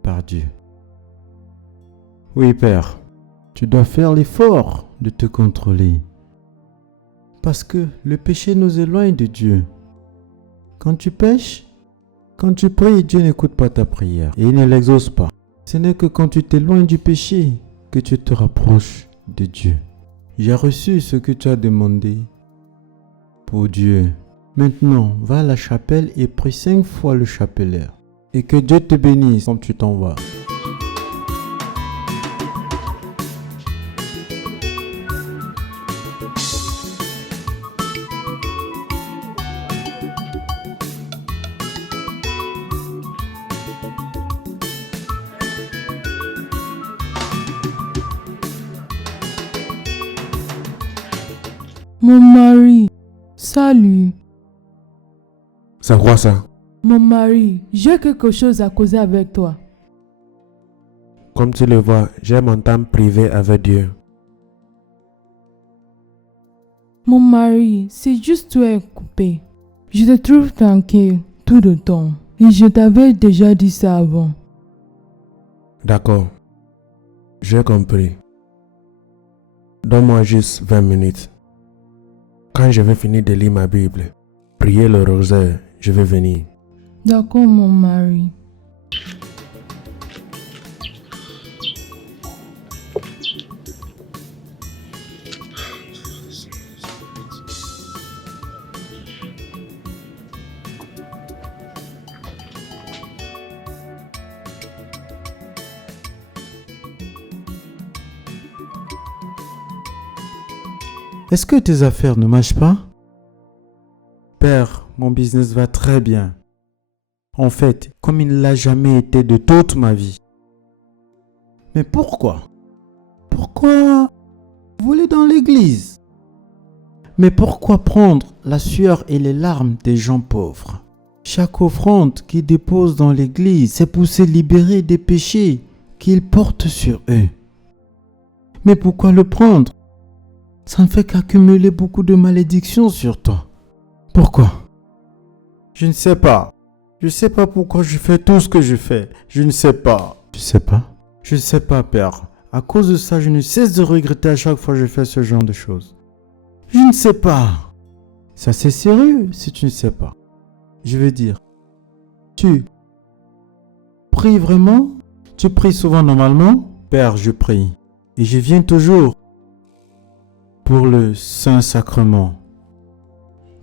par Dieu. Oui, Père, tu dois faire l'effort de te contrôler. Parce que le péché nous éloigne de Dieu. Quand tu pêches, quand tu pries, Dieu n'écoute pas ta prière et il ne l'exauce pas. Ce n'est que quand tu t'éloignes du péché que tu te rapproches de Dieu. J'ai reçu ce que tu as demandé pour Dieu. Maintenant, va à la chapelle et prie 5 fois le chapelet. Et que Dieu te bénisse comme tu t'en vas. Mon mari, salut. C'est quoi ça? Mon mari, j'ai quelque chose à causer avec toi. Comme tu le vois, j'ai mon temps privé avec Dieu. Mon mari, c'est juste tu es coupé. Je te trouve tranquille tout le temps. Et je t'avais déjà dit ça avant. D'accord. J'ai compris. Donne-moi juste 20 minutes. Quand je vais finir de lire ma Bible, prier le rosaire, je vais venir. D'accord, mon mari. Est-ce que tes affaires ne marchent pas? Père, mon business va très bien. En fait, comme il ne l'a jamais été de toute ma vie. Mais pourquoi? Pourquoi voler dans l'église? Mais pourquoi prendre la sueur et les larmes des gens pauvres? Chaque offrande qu'ils déposent dans l'église, c'est pour se libérer des péchés qu'ils portent sur eux. Mais pourquoi le prendre? Ça ne fait qu'accumuler beaucoup de malédictions sur toi. Pourquoi? Je ne sais pas. Je ne sais pas pourquoi je fais tout ce que je fais. Je ne sais pas. Tu sais pas? Je ne sais pas, Père. À cause de ça, je ne cesse de regretter à chaque fois que je fais ce genre de choses. Je ne sais pas. Ça, c'est sérieux si tu ne sais pas. Je veux dire, tu pries vraiment? Tu pries souvent normalement? Père, je prie. Et je viens toujours pour le Saint-Sacrement.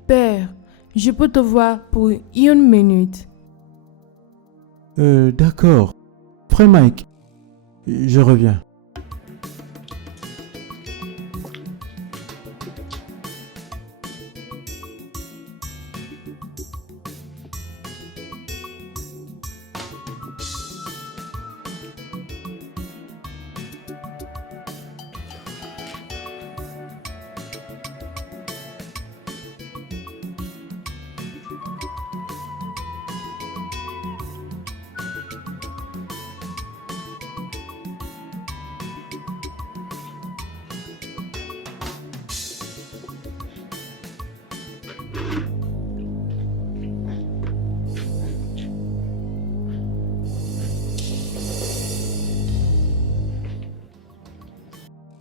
Père, je peux te voir pour 1 minute. D'accord. Frère Mike, je reviens.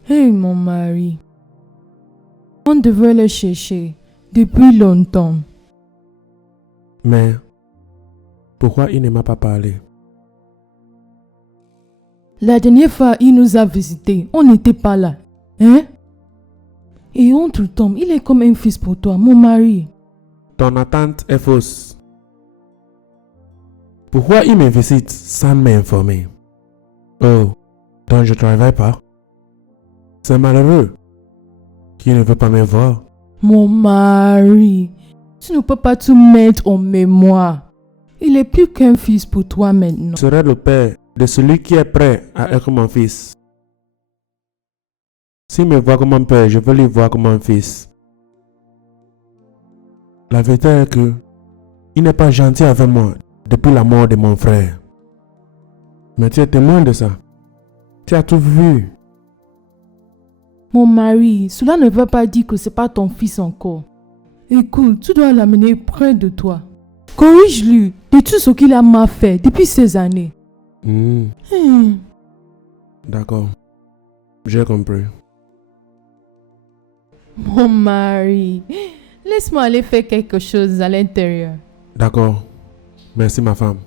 Hey, mon mari. On devrait le chercher depuis longtemps. Mais pourquoi il ne m'a pas parlé? La dernière fois, il nous a visités. On n'était pas là. Hein? Et entre-temps, il est comme un fils pour toi, mon mari. Ton attente est fausse. Pourquoi il me visite sans m'informer? Oh, donc je ne travaille pas? C'est malheureux qu'il ne veut pas me voir. Mon mari, tu ne peux pas tout mettre en mémoire. Il est plus qu'un fils pour toi maintenant. Je serai le père de celui qui est prêt à être mon fils. S'il me voit comme mon père, je veux lui voir comme mon fils. La vérité est que il n'est pas gentil avec moi depuis la mort de mon frère. Mais tu es témoin de ça. Tu as tout vu. Mon mari, cela ne veut pas dire que c'est pas ton fils encore. Écoute, tu dois l'amener près de toi. Corrige-lui de tout ce qu'il a mal fait depuis ces années. D'accord. J'ai compris. Mon mari, laisse-moi aller faire quelque chose à l'intérieur. D'accord. Merci ma femme.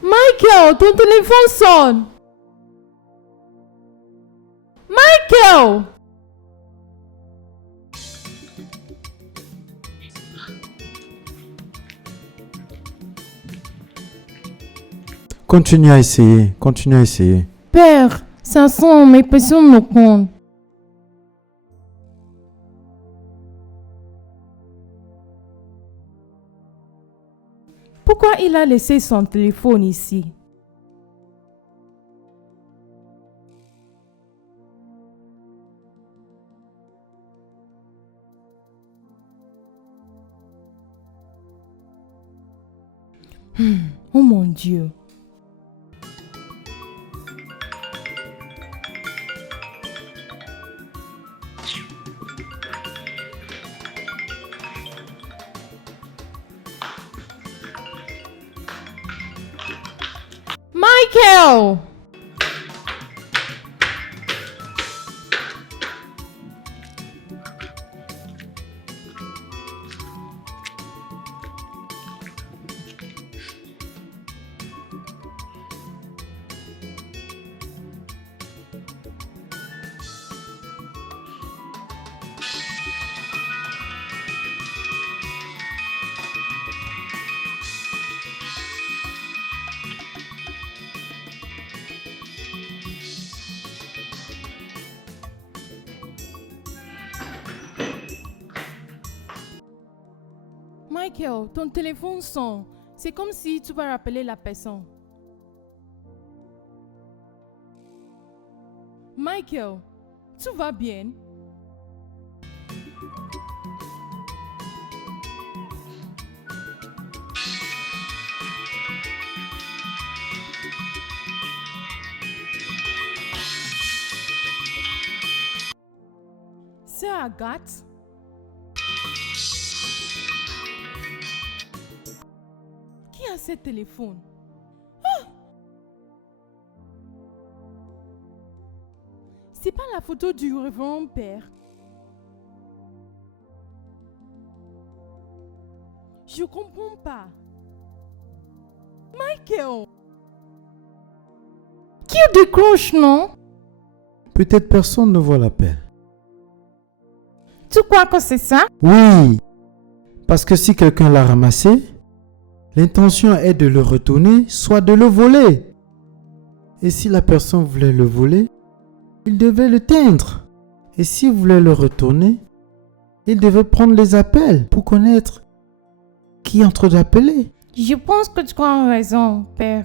Michael, ton téléphone sonne. Michael! Continue à essayer. Continue à essayer. Père, ça sent, mais personne ne compte. Pourquoi il a laissé son téléphone ici? Oh mon Dieu. Michael! Michael, ton téléphone sonne. C'est comme si tu vas rappeler la personne. Michael, tu vas bien? C'est Agathe? Qui a ce téléphone? C'est pas la photo du révérend père. Je comprends pas. Michael! Qui décroche, non? Peut-être personne ne voit l'appel. Tu crois que c'est ça? Oui, parce que si quelqu'un l'a ramassé, l'intention est de le retourner, soit de le voler. Et si la personne voulait le voler, il devait le teindre. Et s'il voulait le retourner, il devait prendre les appels pour connaître qui est en train d'appeler. Je pense que tu as raison, père.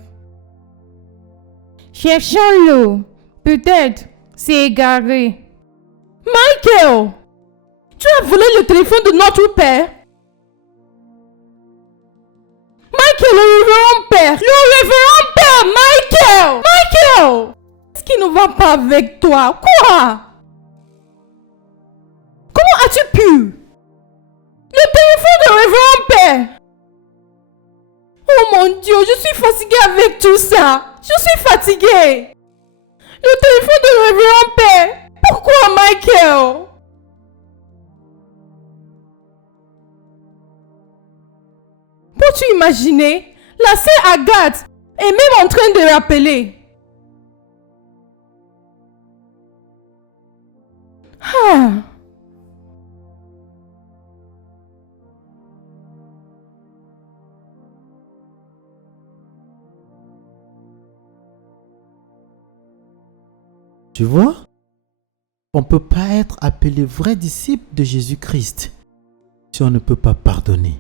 Cherchons-le. Peut-être c'est égaré. Michael! Tu as volé le téléphone de notre père? Michael, le révérend père! Le révérend père! Michael! Michael! Qu'est-ce qui ne va pas avec toi? Quoi? Comment as-tu pu? Le téléphone de révérend père! Oh mon Dieu, je suis fatiguée avec tout ça. Je suis fatiguée. Le téléphone de révérend père. Pourquoi, Michael? Peux-tu imaginer? La sœur Agathe est même en train de rappeler. Ah. Tu vois, on ne peut pas être appelé vrai disciple de Jésus-Christ si on ne peut pas pardonner.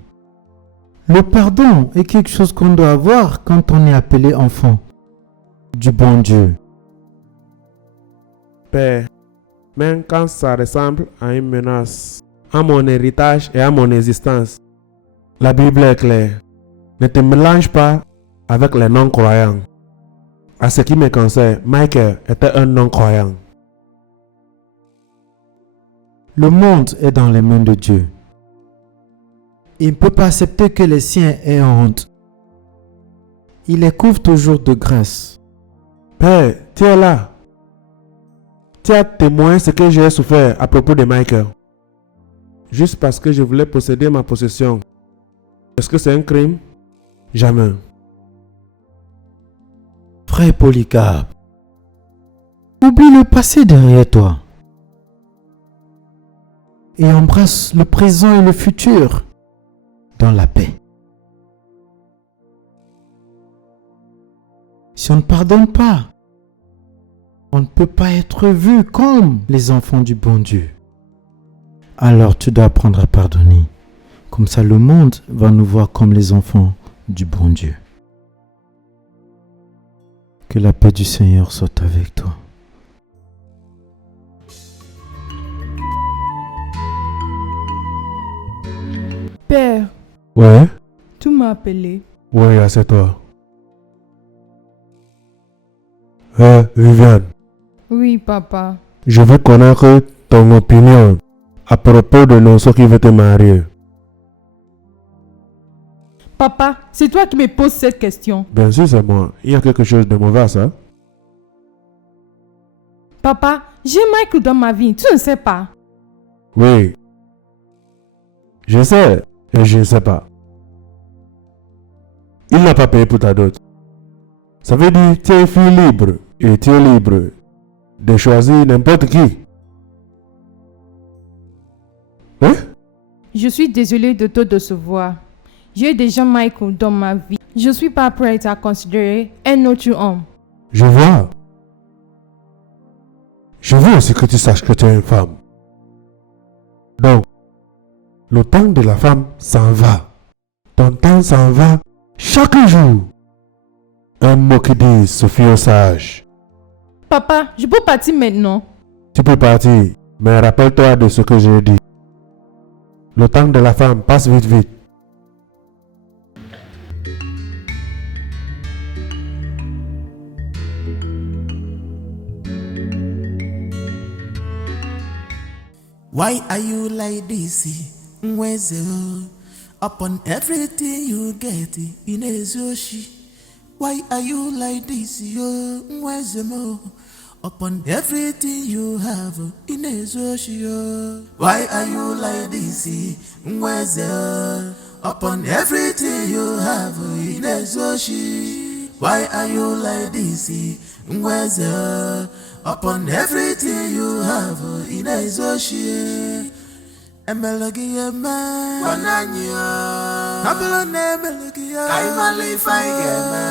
Le pardon est quelque chose qu'on doit avoir quand on est appelé enfant du bon Dieu. Père, même quand ça ressemble à une menace à mon héritage et à mon existence, la Bible est claire. Ne te mélange pas avec les non-croyants. À ce qui me concerne, Michael était un non-croyant. Le monde est dans les mains de Dieu. Il ne peut pas accepter que les siens aient honte. Il les couvre toujours de grâce. Père, tu es là. Tu as témoigné ce que j'ai souffert à propos de Michael. Juste parce que je voulais posséder ma possession. Est-ce que c'est un crime? Jamais. Frère Polycarpe, oublie le passé derrière toi et embrasse le présent et le futur dans la paix. Si on ne pardonne pas, on ne peut pas être vu comme les enfants du bon Dieu. Alors tu dois apprendre à pardonner. Comme ça le monde va nous voir comme les enfants du bon Dieu. Que la paix du Seigneur soit avec toi. Père, Ouais? tu m'as appelé. Oui, c'est toi. Viviane, Oui, papa. je veux connaître ton opinion à propos de Nonso qui veut te marier. Papa, c'est toi qui me poses cette question. Bien sûr, c'est moi. Il y a quelque chose de mauvais à ça. Papa, j'ai Michael dans ma vie, tu ne sais pas. Oui. Je sais et je ne sais pas. Il n'a pas payé pour ta dot. Ça veut dire que tu es fille libre et tu es libre de choisir n'importe qui. Hein? Je suis désolée de te décevoir. J'ai déjà Michael dans ma vie. Je ne suis pas prête à considérer un autre homme. Je vois. Je veux aussi que tu saches que tu es une femme. Donc, le temps de la femme s'en va. Ton temps s'en va chaque jour. Un mot qui dit Sophie au sage. Papa, je peux partir maintenant. Tu peux partir, mais rappelle-toi de ce que j'ai dit. Le temps de la femme passe vite vite. Why are you like this? Mweze upon everything you get in Ezoshi. Why are you like this? Mweze mo upon everything you have in Ezoshi. Why are you like this? Mweze upon everything you have in Ezoshi. Why are you like this? Mweze upon everything you have in Ezoshi. Emelogi eme Wananyo Abulone emelogi eme Kaimali faigeme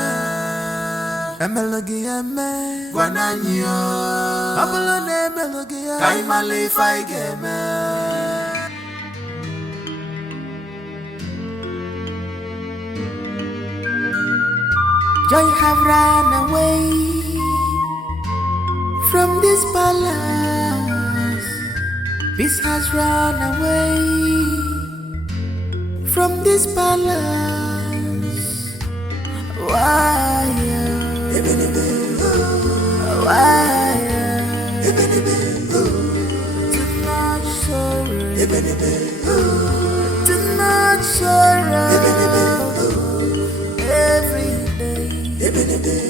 Emelogi eme Wananyo Abulone emelogi eme Kaimali faigeme. Joy have run away from this palace. Peace has run away from this palace. Why? Why? Too much sorrow. Too much sorrow. Every day.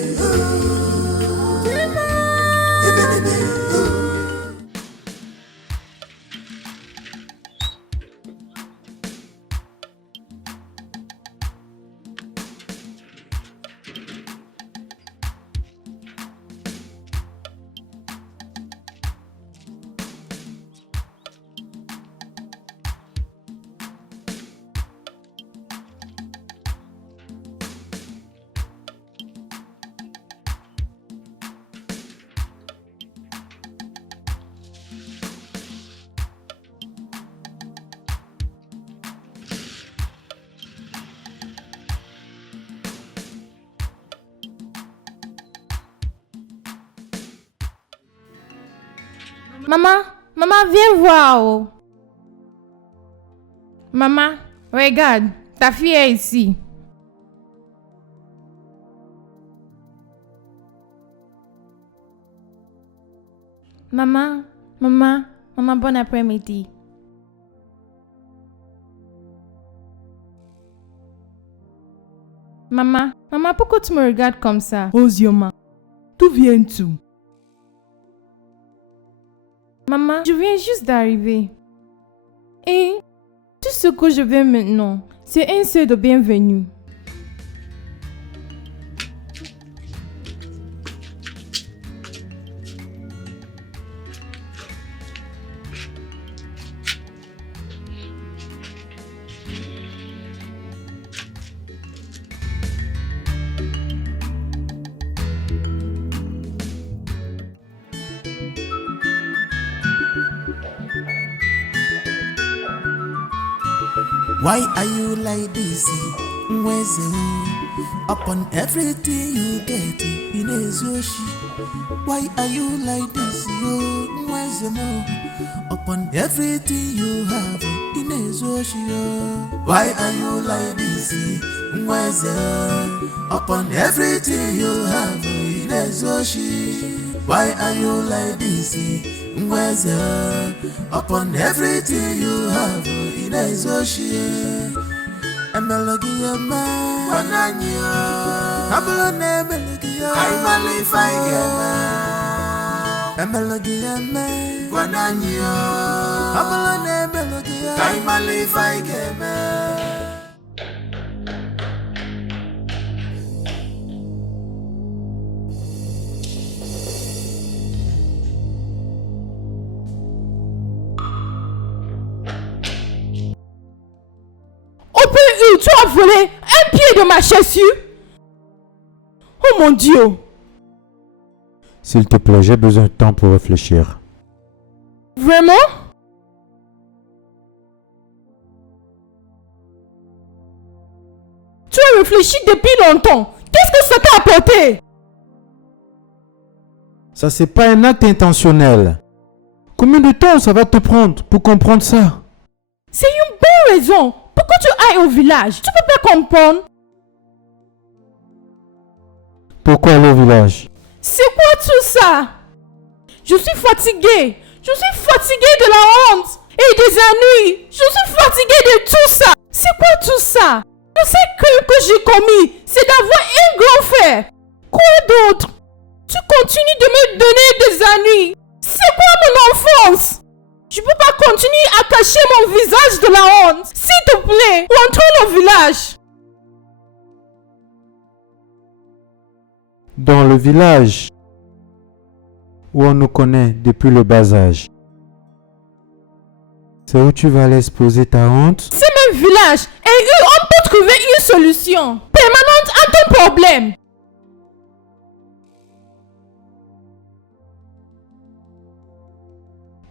Maman, viens voir. Oh. Maman, regarde, ta fille est ici. Maman, bon après-midi. Maman, pourquoi tu me regardes comme ça? Osioma, d'où viens-tu? Maman, je viens juste d'arriver. Et tout ce que je veux maintenant, c'est un seul de bienvenue. Why are you like this? Mweze upon everything you get in Ezoshi. Why are you like this? Mweze upon everything you have in Ezoshi. Why are you like this? Mweze upon everything you have in Ezoshi. Why are you like this? Mweze upon everything you have in Ezoshi. Emelogi eme Wananyo Abulone emelogi eme Kaimali faigeme. Emelogi eme Wananyo Abulone emelogi eme Kaimali faigeme. Tu as volé un pied de ma chaussure. Oh mon Dieu. S'il te plaît, j'ai besoin de temps pour réfléchir. Vraiment? réfléchi depuis longtemps. Qu'est-ce que ça t'a apporté? Ça, c'est pas un acte intentionnel. Combien de temps ça va te prendre pour comprendre ça? C'est une bonne raison. Pourquoi tu ailles au village? Tu peux pas comprendre. Pourquoi aller au village? C'est quoi tout ça? Je suis fatiguée. Je suis fatiguée de la honte et des ennuis. Je suis fatiguée de tout ça. C'est quoi tout ça? Le seul crime que j'ai commis, c'est d'avoir un grand frère. Quoi d'autre? Tu continues de me donner des ennuis. C'est quoi mon enfance? Je peux pas continuer à cacher mon visage de la honte. S'il te plaît, rentrons au village. Dans le village où on nous connaît depuis le bas âge. C'est où tu vas aller exposer ta honte? C'est mon village et on peut trouver une solution permanente à ton problème.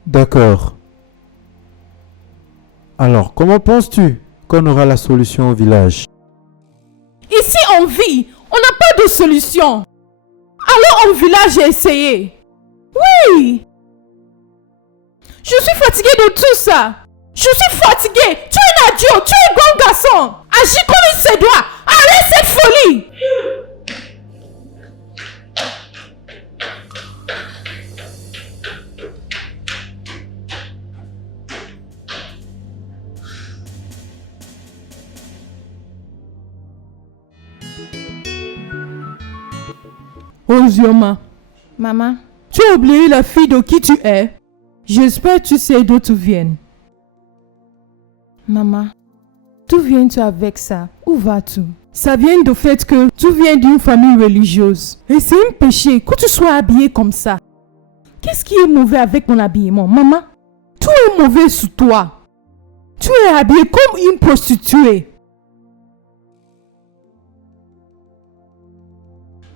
D'accord. Alors, comment penses-tu qu'on aura la solution au village? Ici on vit, on n'a pas de solution. Alors au village j'ai essayé. Oui. Je suis fatiguée de tout ça. Je suis fatiguée. Tu es un adulte, tu es un grand garçon. Agis comme il se doit. Arrête cette folie. Ozioma, Maman, tu as oublié la fille de qui tu es? J'espère que tu sais d'où tu viens. maman, d'où viens-tu avec ça? Où vas-tu? Ça vient du fait que tu viens d'une famille religieuse. Et c'est un péché que tu sois habillé comme ça. Qu'est-ce qui est mauvais avec mon habillement, maman? Tout est mauvais sur toi. Tu es habillée comme une prostituée.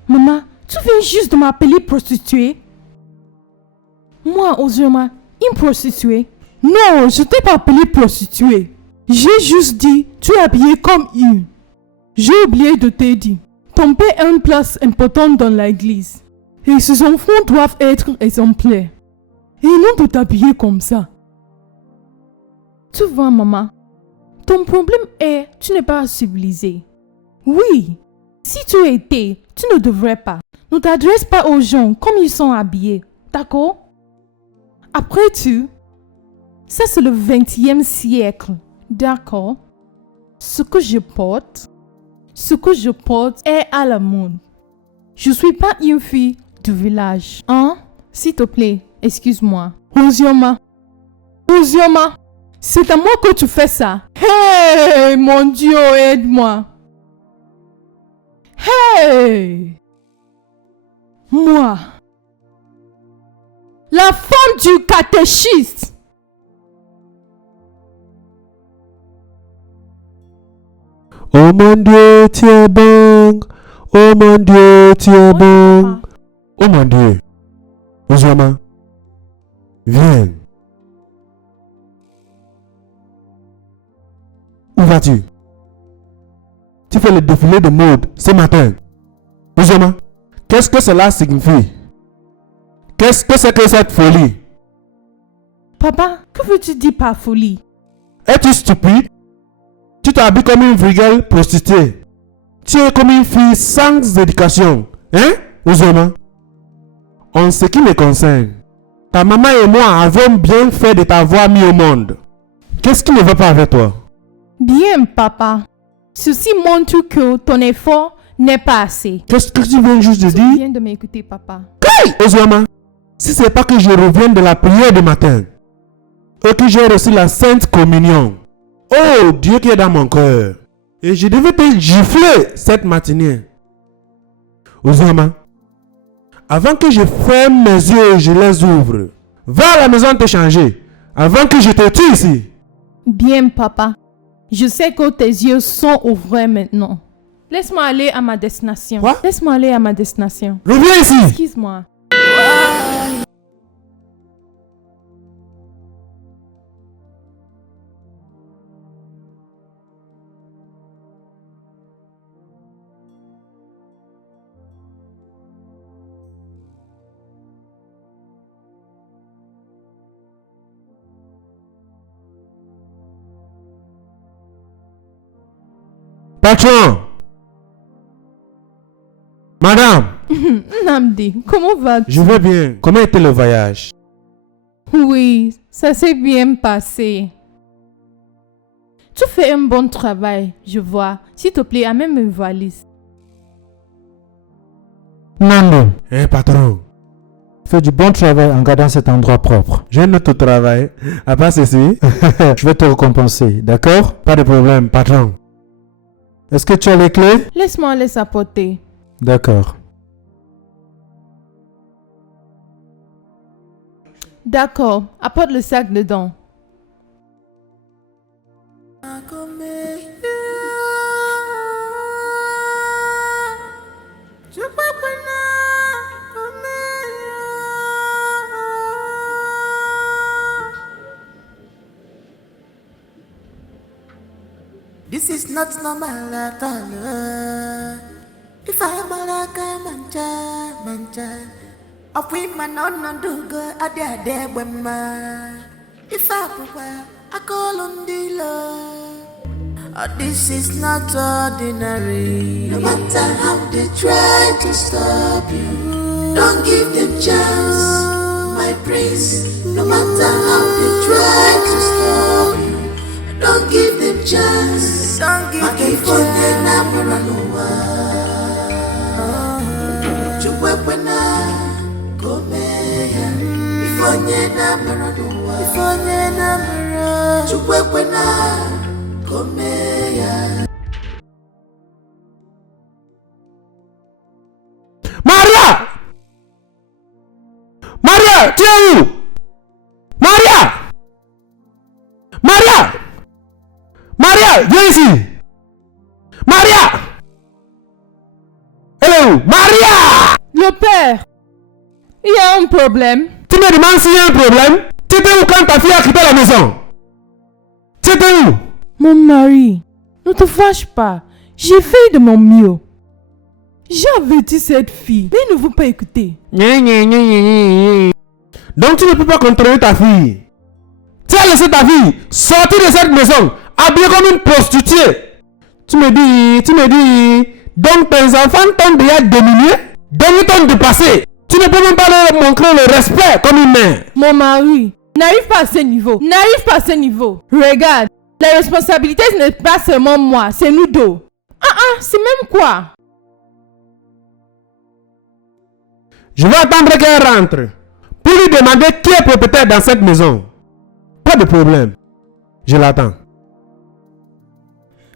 Maman, tu viens juste de m'appeler prostituée? Moi, Ozioma, une prostituée? Non, je t'ai pas appelée prostituée. J'ai juste dit, tu es habillée comme une. J'ai oublié de te dire. Ton père a une place importante dans l'église. Et ses enfants doivent être exemplaires. Et non de t'habiller comme ça. Tu vois, maman, ton problème est, tu n'es pas civilisée. Oui, Si tu étais, tu ne devrais pas. Ne t'adresse pas aux gens comme ils sont habillés. D'accord? Après tout, ça c'est le 20e siècle. D'accord? Ce que je porte est à la mode. Je suis pas une fille du village. Hein? S'il te plaît, excuse-moi. Ozioma. Ozioma, c'est à moi que tu fais ça. Hey, mon Dieu, aide-moi. Hey! Moi, la femme du catéchiste. Oh mon Dieu, tu es bon. Oh mon Dieu, tu es bon. Oh mon Dieu. Ozioma, viens. Où vas-tu? Tu fais le défilé de mode ce matin. Ozioma, qu'est-ce que cela signifie? Qu'est-ce que c'est que cette folie? Papa, que veux-tu dire par folie? Es-tu stupide? Tu t'habilles comme une vulgaire prostituée. Tu es comme une fille sans éducation. Hein, Ozioma? En ce qui me concerne, ta maman et moi avons bien fait de t'avoir mis au monde. Qu'est-ce qui ne va pas avec toi? Bien, papa. Ceci montre que ton effort n'est pas assez. Qu'est-ce que tu viens juste de Tu dire? viens de m'écouter, papa. Ozioma, si c'est pas que je revienne de la prière du matin et que j'ai reçu la Sainte Communion, oh Dieu qui est dans mon cœur, et je devais te gifler cette matinée. Ozioma, avant que je ferme mes yeux et je les ouvre, va à la maison te changer avant que je te tue ici. Bien, papa. Je sais que tes yeux sont ouverts maintenant. Laisse-moi aller à ma destination. Quoi? Laisse-moi aller à ma destination. Reviens ici. Excuse-moi. Patron! Madame, Namdi, comment vas-tu? je vais bien. Comment était le voyage? Oui, ça s'est bien passé. Tu fais un bon travail, je vois. S'il te plaît, amène mes valises. Nando, Hein, patron? fais du bon travail en gardant cet endroit propre. J'ai notre travail. À part ceci, Je vais te récompenser, d'accord? pas de problème, patron. Est-ce que tu as les clés? Laisse-moi les apporter. D'accord. D'accord, apporte le sac dedans. This is not normal at all. If I am a like a mancha, of women on do good, I dare when ma. If I call on the Lord. This is not ordinary. No matter how they try to stop you, don't give them chance, my prince. No matter how they try to stop you, don't give them chance. Don't give them Maria! Maria, tu es où? Maria! Maria! Maria, viens ici! Maria! Elle est où? Maria! Le père, il y a un problème. Tu me demandes s'il y a un problème? Tu étais où quand ta fille a quitté la maison? Tu étais où? Mon mari, ne te fâche pas. J'ai fait de mon mieux. J'ai averti cette fille, mais elle ne veut pas écouter. Donc tu ne peux pas contrôler ta fille. Tu as laissé ta fille sortir de cette maison, habillée comme une prostituée. Tu me dis, donc tes enfants t'ont déjà dominé, donc ils t'ont dépassé. Tu ne peux même pas leur montrer le respect comme une mère. Mon mari n'arrive pas à ce niveau. N'arrive pas à ce niveau. Regarde, la responsabilité ce n'est pas seulement moi, c'est nous deux. C'est même quoi? Je vais attendre qu'elle rentre pour lui demander qui est propriétaire dans cette maison. Pas de problème. Je l'attends.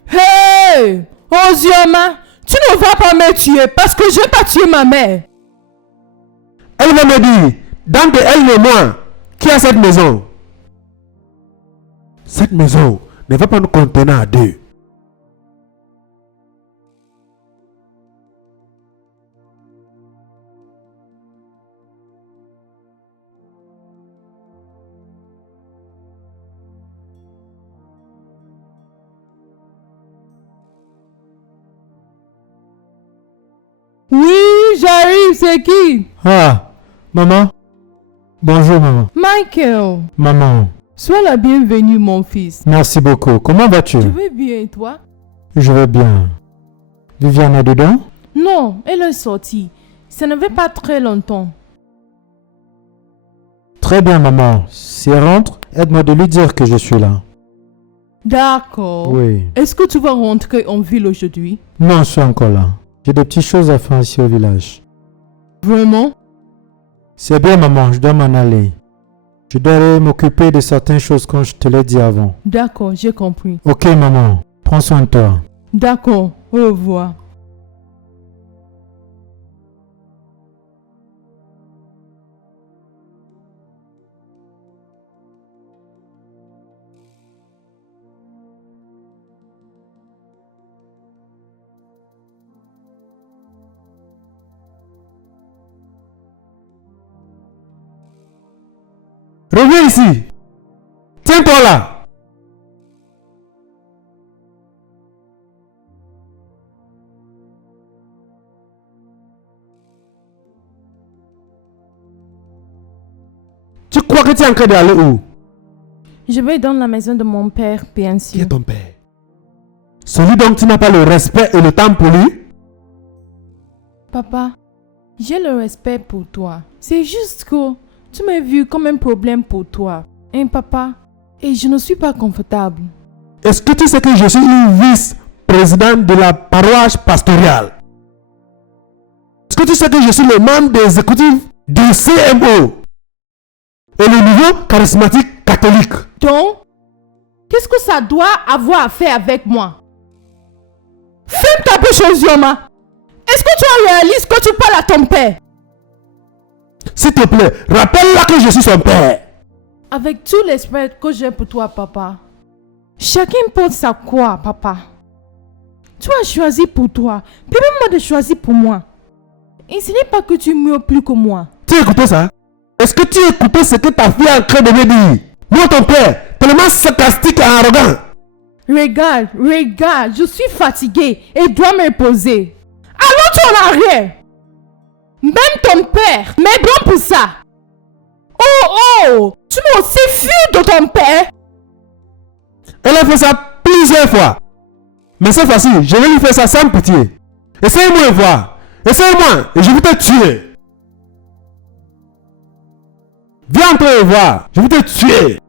Hey! Ozioma, tu ne vas pas me tuer parce que je n'ai pas tué ma mère. Elle va me dire, d'entre elle et moi, qui a cette maison? Cette maison ne va pas nous contenir à deux. Oui, j'arrive, c'est qui? Ah, maman. Bonjour, maman. Michael, Maman, sois la bienvenue, mon fils. merci beaucoup. Comment vas-tu? Je vais bien et toi? Je vais bien. Viviane est dedans? Non, elle est sortie. Ça ne fait pas très longtemps. Très bien, maman. Si elle rentre, aide-moi de lui dire que je suis là. D'accord. Oui. Est-ce que tu vas rentrer en ville aujourd'hui? Non, je suis encore là. J'ai des petites choses à faire ici au village. Vraiment? C'est bien, maman, je dois m'en aller. Je dois aller m'occuper de certaines choses comme je te l'ai dit avant. D'accord, j'ai compris. Ok, maman, prends soin de toi. D'accord, au revoir. Reviens ici. Tiens-toi là. Tu crois que tu es en train d'aller où? Je vais dans la maison de mon père, bien Qui est sûr. ton père? Celui dont tu n'as pas le respect et le temps pour lui. Papa, j'ai le respect pour toi. C'est juste que tu m'as vu comme un problème pour toi. Hein, papa? Et je ne suis pas confortable. Est-ce que tu sais que je suis une vice-présidente de la paroisse pastorale? Est-ce que tu sais que je suis le membre des exécutifs du CMO et le nouveau charismatique catholique? Donc, qu'est-ce que ça doit avoir à faire avec moi? Ferme ta bouche aux yeux, ma. Est-ce que tu réalises que tu parles à ton père? S'il te plaît, rappelle-la que je suis son père. Avec tout l'esprit que j'ai pour toi, papa. Chacun porte sa croix, papa. Tu as choisi pour toi. Permets-moi de choisir pour moi. Et ce n'est pas que tu meurs plus que moi. Tu as écouté ça? Est-ce que tu as écouté ce que ta fille est en train de me dire? Moi, ton père, tellement sarcastique et arrogant. Regarde, je suis fatiguée et dois me reposer. Allons-tu en arrière? Même ton père m'est bon pour ça. Oh, tu m'as aussi fui de ton père. Elle a fait ça plusieurs fois. Mais cette fois-ci, je vais lui faire ça sans pitié. Essaye-moi et voir. Essaye-moi et je vais te tuer. Viens entrer et voir. Je vais te tuer.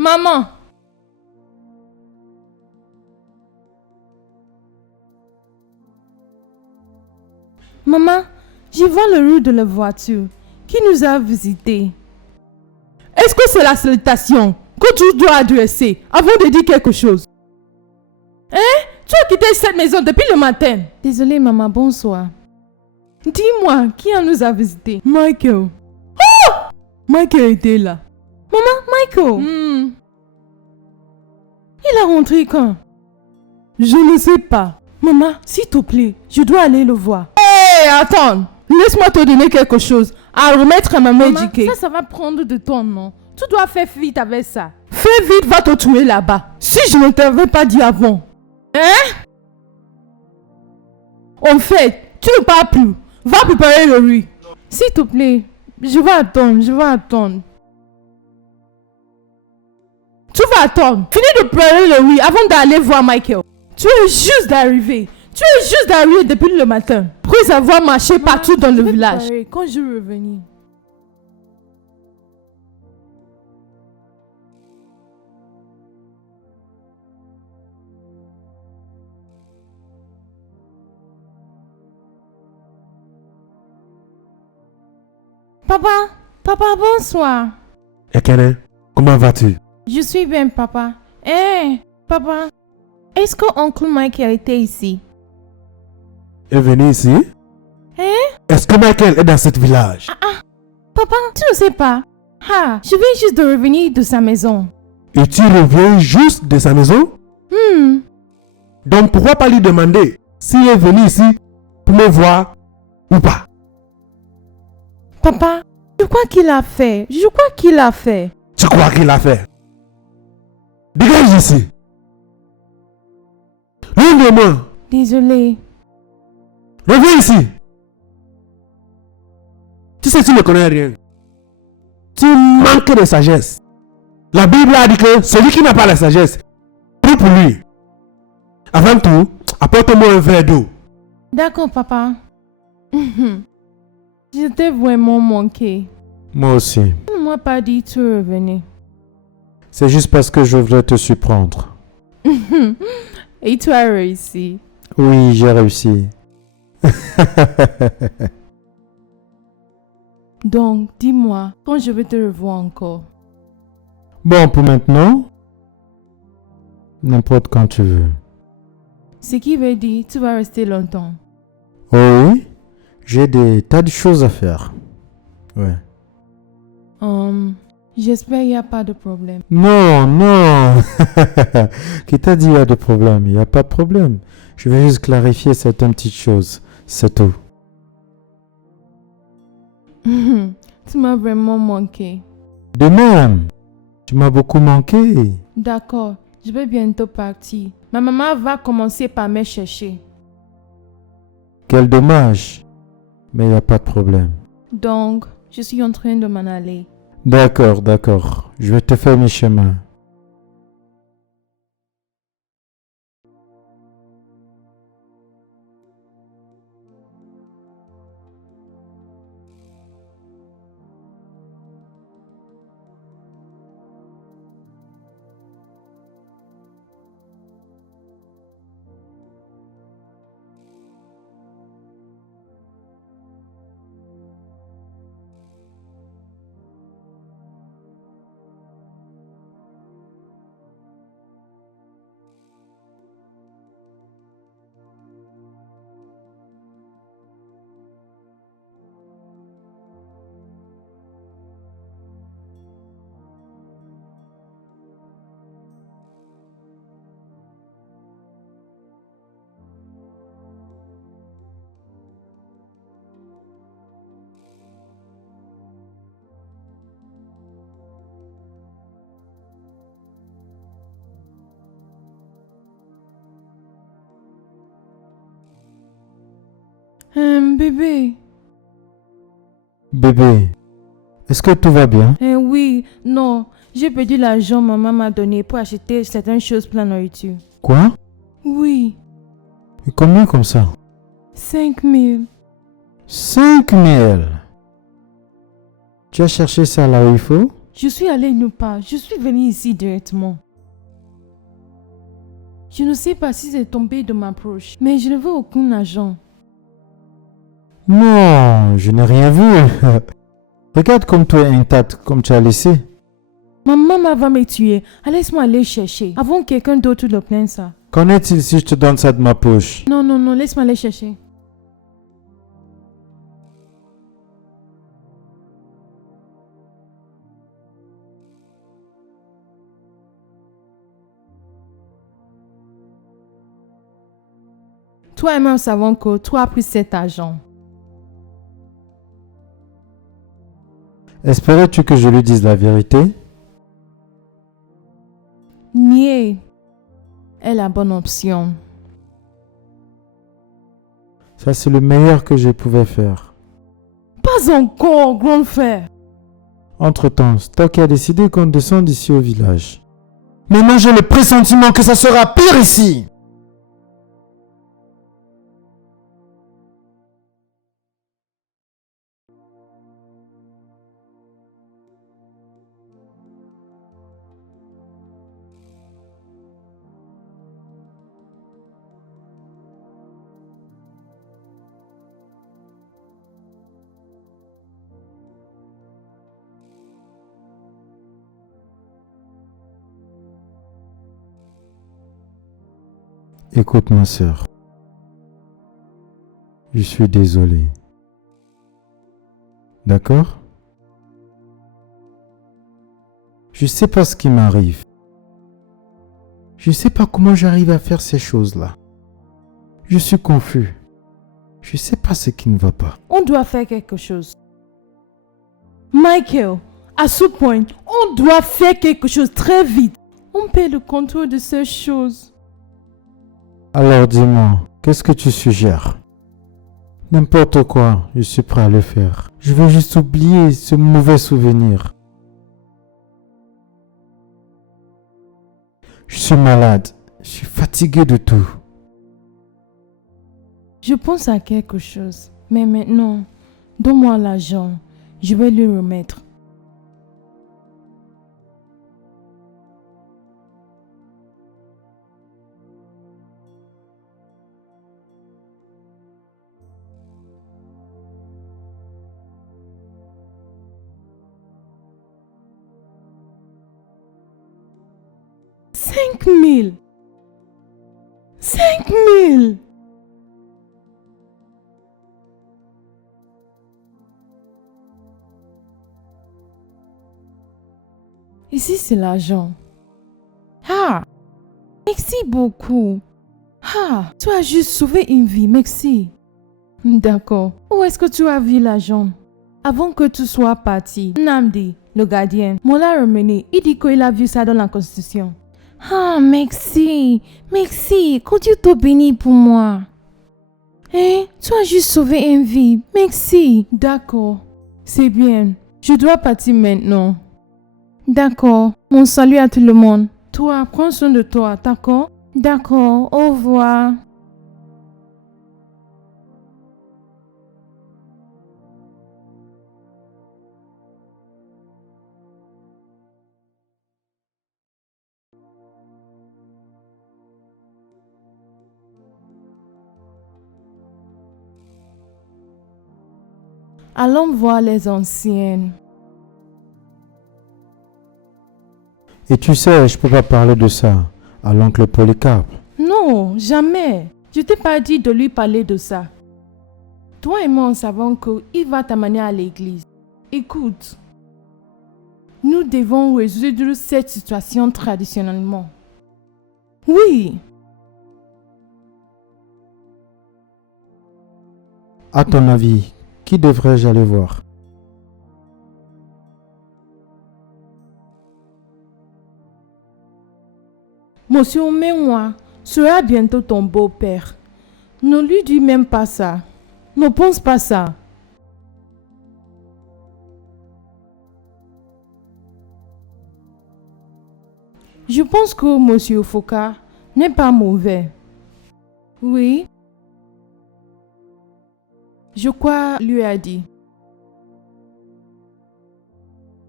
Maman. Maman, je vois le roue de la voiture qui nous a visités. Est-ce que c'est la salutation que tu dois adresser avant de dire quelque chose? Hein? Tu as quitté cette maison depuis le matin. Désolée, maman, bonsoir. Dis-moi, qui nous a visités? Michael. Oh! Michael était là. Maman, Michael. Il a rentré quand? Je ne sais pas. Maman, s'il te plaît, je dois aller le voir. Hé, attends. Laisse-moi te donner quelque chose à remettre à ma médicée. Ça va prendre de temps, non? Tu dois faire vite avec ça. Fais vite, va te tuer là-bas. Si je ne t'avais pas dit avant. Hein? En fait, tu ne parles plus. Va préparer le riz. S'il te plaît, je vais attendre. Tu vas attendre. Finis de pleurer le riz avant d'aller voir Michael. Tu es juste d'arriver depuis le matin. Après avoir marché partout dans le village. Quand je revenir. Papa, bonsoir. Ekene, comment vas-tu? Je suis bien, papa. Papa, est-ce que oncle Michael était ici? Est venu ici? Est-ce que Michael est dans ce village? Papa, tu ne sais pas. Je viens juste de revenir de sa maison. Et tu reviens juste de sa maison? Donc pourquoi pas lui demander s'il est venu ici pour me voir ou pas? Papa, je crois qu'il a fait. Tu crois qu'il a fait? Dégage ici. Loin de moi. Désolée. Reviens ici. Tu sais, tu ne connais rien. Tu manques de sagesse. La Bible a dit que celui qui n'a pas la sagesse, prie pour lui. Avant tout, apporte-moi un verre d'eau. D'accord, papa. Je t'ai vraiment manqué. Moi aussi. Tu ne m'as pas dit tu revenais. C'est juste parce que je voudrais te surprendre. Et tu as réussi. Oui, j'ai réussi. Donc, dis-moi, quand je vais te revoir encore. Bon, pour maintenant, n'importe quand tu veux. Ce qui veut dire, tu vas rester longtemps. Oh oui, j'ai des tas de choses à faire. Ouais. J'espère qu'il n'y a pas de problème. Non, non. Qui t'a dit il y a de problème? Il n'y a pas de problème. Je vais juste clarifier certaines petites choses. C'est tout. Tu m'as vraiment manqué. De même, tu m'as beaucoup manqué. D'accord, je vais bientôt partir. Ma maman va commencer par me chercher. Quel dommage. Mais il n'y a pas de problème. Donc, je suis en train de m'en aller. D'accord, d'accord. Je vais te faire mes chemins. Bébé. Bébé, est-ce que tout va bien? Oui, non. J'ai perdu l'argent que maman m'a donné pour acheter certaines choses pour la nourriture. Quoi? Oui, Et combien comme ça? 5 000. 5 000. Tu as cherché ça là où il faut? Je suis allée nulle part. Je suis venue ici directement. Je ne sais pas si c'est tombé de ma poche, mais je ne veux aucun argent. Non, je n'ai rien vu. Regarde comme tu es intacte, comme tu as laissé. Ma maman va me tuer. Laisse-moi aller chercher avant que quelqu'un d'autre le prenne ça. Qu'en est-il si je te donne ça de ma poche? Non, non, non, laisse-moi aller chercher. Toi et moi savons que toi as pris cet argent. Espérais-tu que je lui dise la vérité? Nier est la bonne option. Ça, c'est le meilleur que je pouvais faire. Pas encore, grand frère. Entre-temps, c'est toi qui as décidé qu'on descende ici au village. Maintenant, j'ai le pressentiment que ça sera pire ici. Écoute ma sœur, je suis désolé. D'accord? Je sais pas ce qui m'arrive. Je sais pas comment j'arrive à faire ces choses-là. Je suis confus. Je sais pas ce qui ne va pas. On doit faire quelque chose. Michael, à ce point, on doit faire quelque chose très vite. On perd le contrôle de ces choses. Alors dis-moi, qu'est-ce que tu suggères? N'importe quoi, je suis prêt à le faire. Je veux juste oublier ce mauvais souvenir. Je suis malade, je suis fatigué de tout. Je pense à quelque chose. Mais maintenant, donne-moi l'argent. Je vais lui remettre. $5 000. 5 000. Ici, c'est l'argent. Ah, merci beaucoup. Ah, tu as juste sauvé une vie, merci. D'accord. Où est-ce que tu as vu l'argent? Avant que tu sois parti, Namdi, le gardien, me l'a ramené. Il dit qu'il a vu ça dans la Constitution. Ah, merci. Merci. Que Dieu te bénisse pour moi. Hein? Tu as juste sauvé une vie. Merci. D'accord. C'est bien. Je dois partir maintenant. D'accord. Mon salut à tout le monde. Toi, prends soin de toi, d'accord? D'accord. Au revoir. Allons voir les anciennes. Et tu sais, je peux pas parler de ça à l'oncle Polycarpe. Non, jamais. Je t'ai pas dit de lui parler de ça. Toi et moi, on savons qu'il va t'amener à l'église. Écoute, nous devons résoudre cette situation traditionnellement. Oui. À ton avis, qui devrais-je aller voir? Monsieur Mémoire sera bientôt ton beau-père. Ne lui dis même pas ça. Ne pense pas ça. Je pense que Monsieur Foucault n'est pas mauvais. Oui. Je crois lui a dit.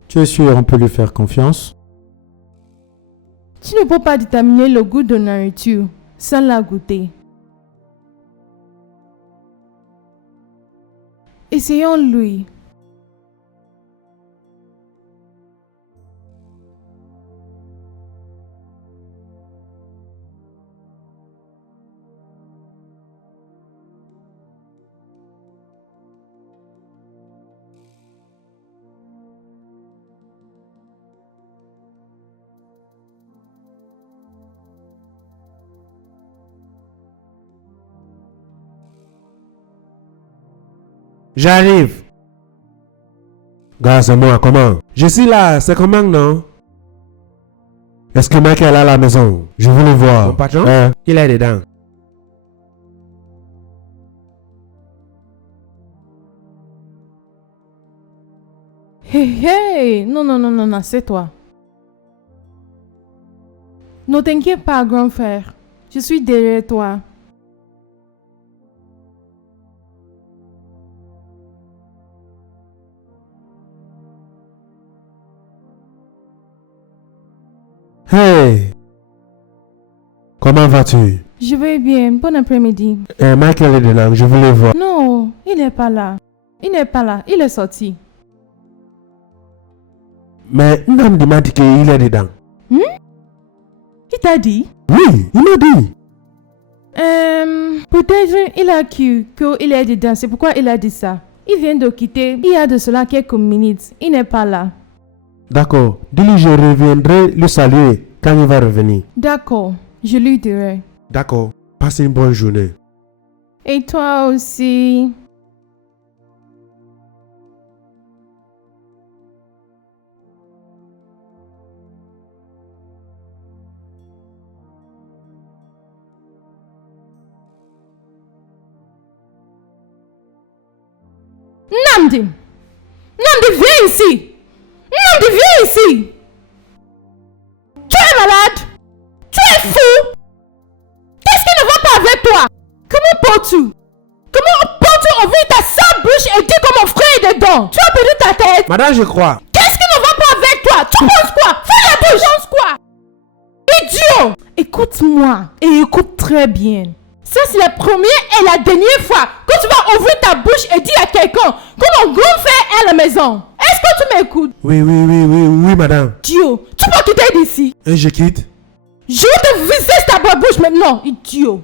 Tu es sûr on peut lui faire confiance? Tu ne peux pas déterminer le goût de nourriture sans la goûter. Essayons-lui. J'arrive. Gars, c'est moi, comment? Je suis là, c'est comment, non? Est-ce que Michael est à la maison? Je veux le voir. Mon patron? Il est dedans. Hey, hey! Non, non, non, non, non, c'est toi. Ne t'inquiète pas, grand frère. Je suis derrière toi. Hey! Comment vas-tu? Je vais bien. Bon après-midi. Michael est dedans, je veux le voir. Non, il n'est pas là. Il n'est pas là. Il est sorti. Mais Nam m'a dit qu'il est dedans. Qui t'a dit? Oui, il m'a dit. Peut-être il a cru qu'il est dedans. C'est pourquoi il a dit ça. Il vient de quitter. Il y a de cela quelques minutes. Il n'est pas là. D'accord. Dis-lui je reviendrai le saluer quand il va revenir. D'accord. Je lui dirai. D'accord. Passe une bonne journée. Et toi aussi. Namdi! Namdi, viens ici! Namdi, viens ici! Tu es malade? Tu es fou? Qu'est-ce qui ne va pas avec toi? Comment peux-tu? Comment peux-tu ouvrir ta sale bouche et dire que mon frère est dedans? Tu as perdu ta tête? Madame, je crois. Qu'est-ce qui ne va pas avec toi? Tu penses quoi? Fais la bouche! Tu penses quoi? Idiot! Écoute-moi et écoute très bien. Ça, c'est la première et la dernière fois que tu vas ouvrir ta bouche et dire à quelqu'un que mon grand frère est à la maison. Est-ce que tu m'écoutes? Oui, madame. Idiot! Tu peux quitter d'ici. Et je quitte. Je vais te viser ta bonne bouche maintenant, idiot!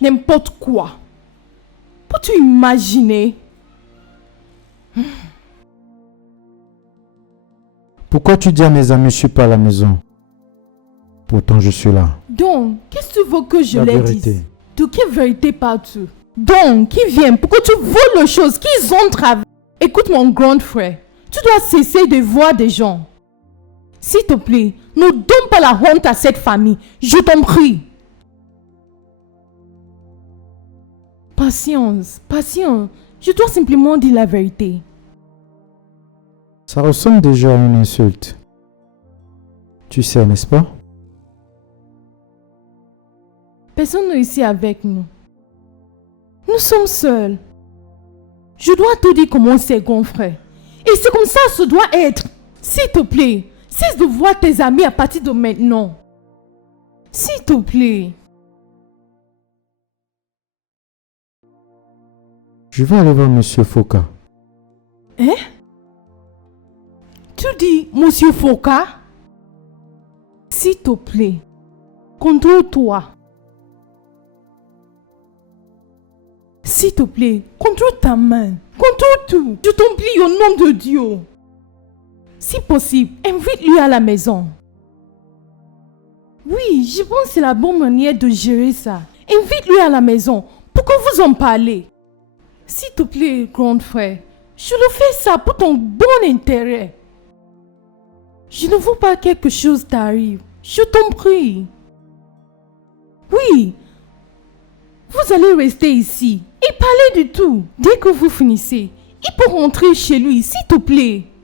N'importe quoi. Pour Peux-tu imaginer? Pourquoi tu dis à mes amis je suis pas à la maison? Pourtant je suis là. Donc, qu'est-ce que tu veux que je La leur vérité. dise? De quelle vérité parles-tu? Donc, qui vient pour que tu voles les choses qu'ils ont travaillé? Écoute mon grand frère, tu dois cesser de voir des gens. S'il te plaît, ne donne pas la honte à cette famille, je t'en prie. Patience, patience, je dois simplement dire la vérité. Ça ressemble déjà à une insulte. Tu sais, n'est-ce pas? Personne n'est ici avec nous. Nous sommes seuls. Je dois te dire comment c'est, grand frère. Et c'est comme ça que ça doit être. S'il te plaît, cesse de voir tes amis à partir de maintenant. S'il te plaît. Je vais aller voir Monsieur Foka. Hein? Tu dis, Monsieur Foka? S'il te plaît, contrôle-toi. S'il te plaît, contrôle ta main. Contrôle tout. Je t'en prie au nom de Dieu. Si possible, invite-lui à la maison. Oui, je pense que c'est la bonne manière de gérer ça. Invite-lui à la maison pour que vous en parlez. S'il te plaît, grand frère, je le fais ça pour ton bon intérêt. Je ne veux pas que quelque chose t'arrive. Je t'en prie. Oui, vous allez rester ici et parler de tout. Dès que vous finissez, il peut rentrer chez lui, s'il te plaît.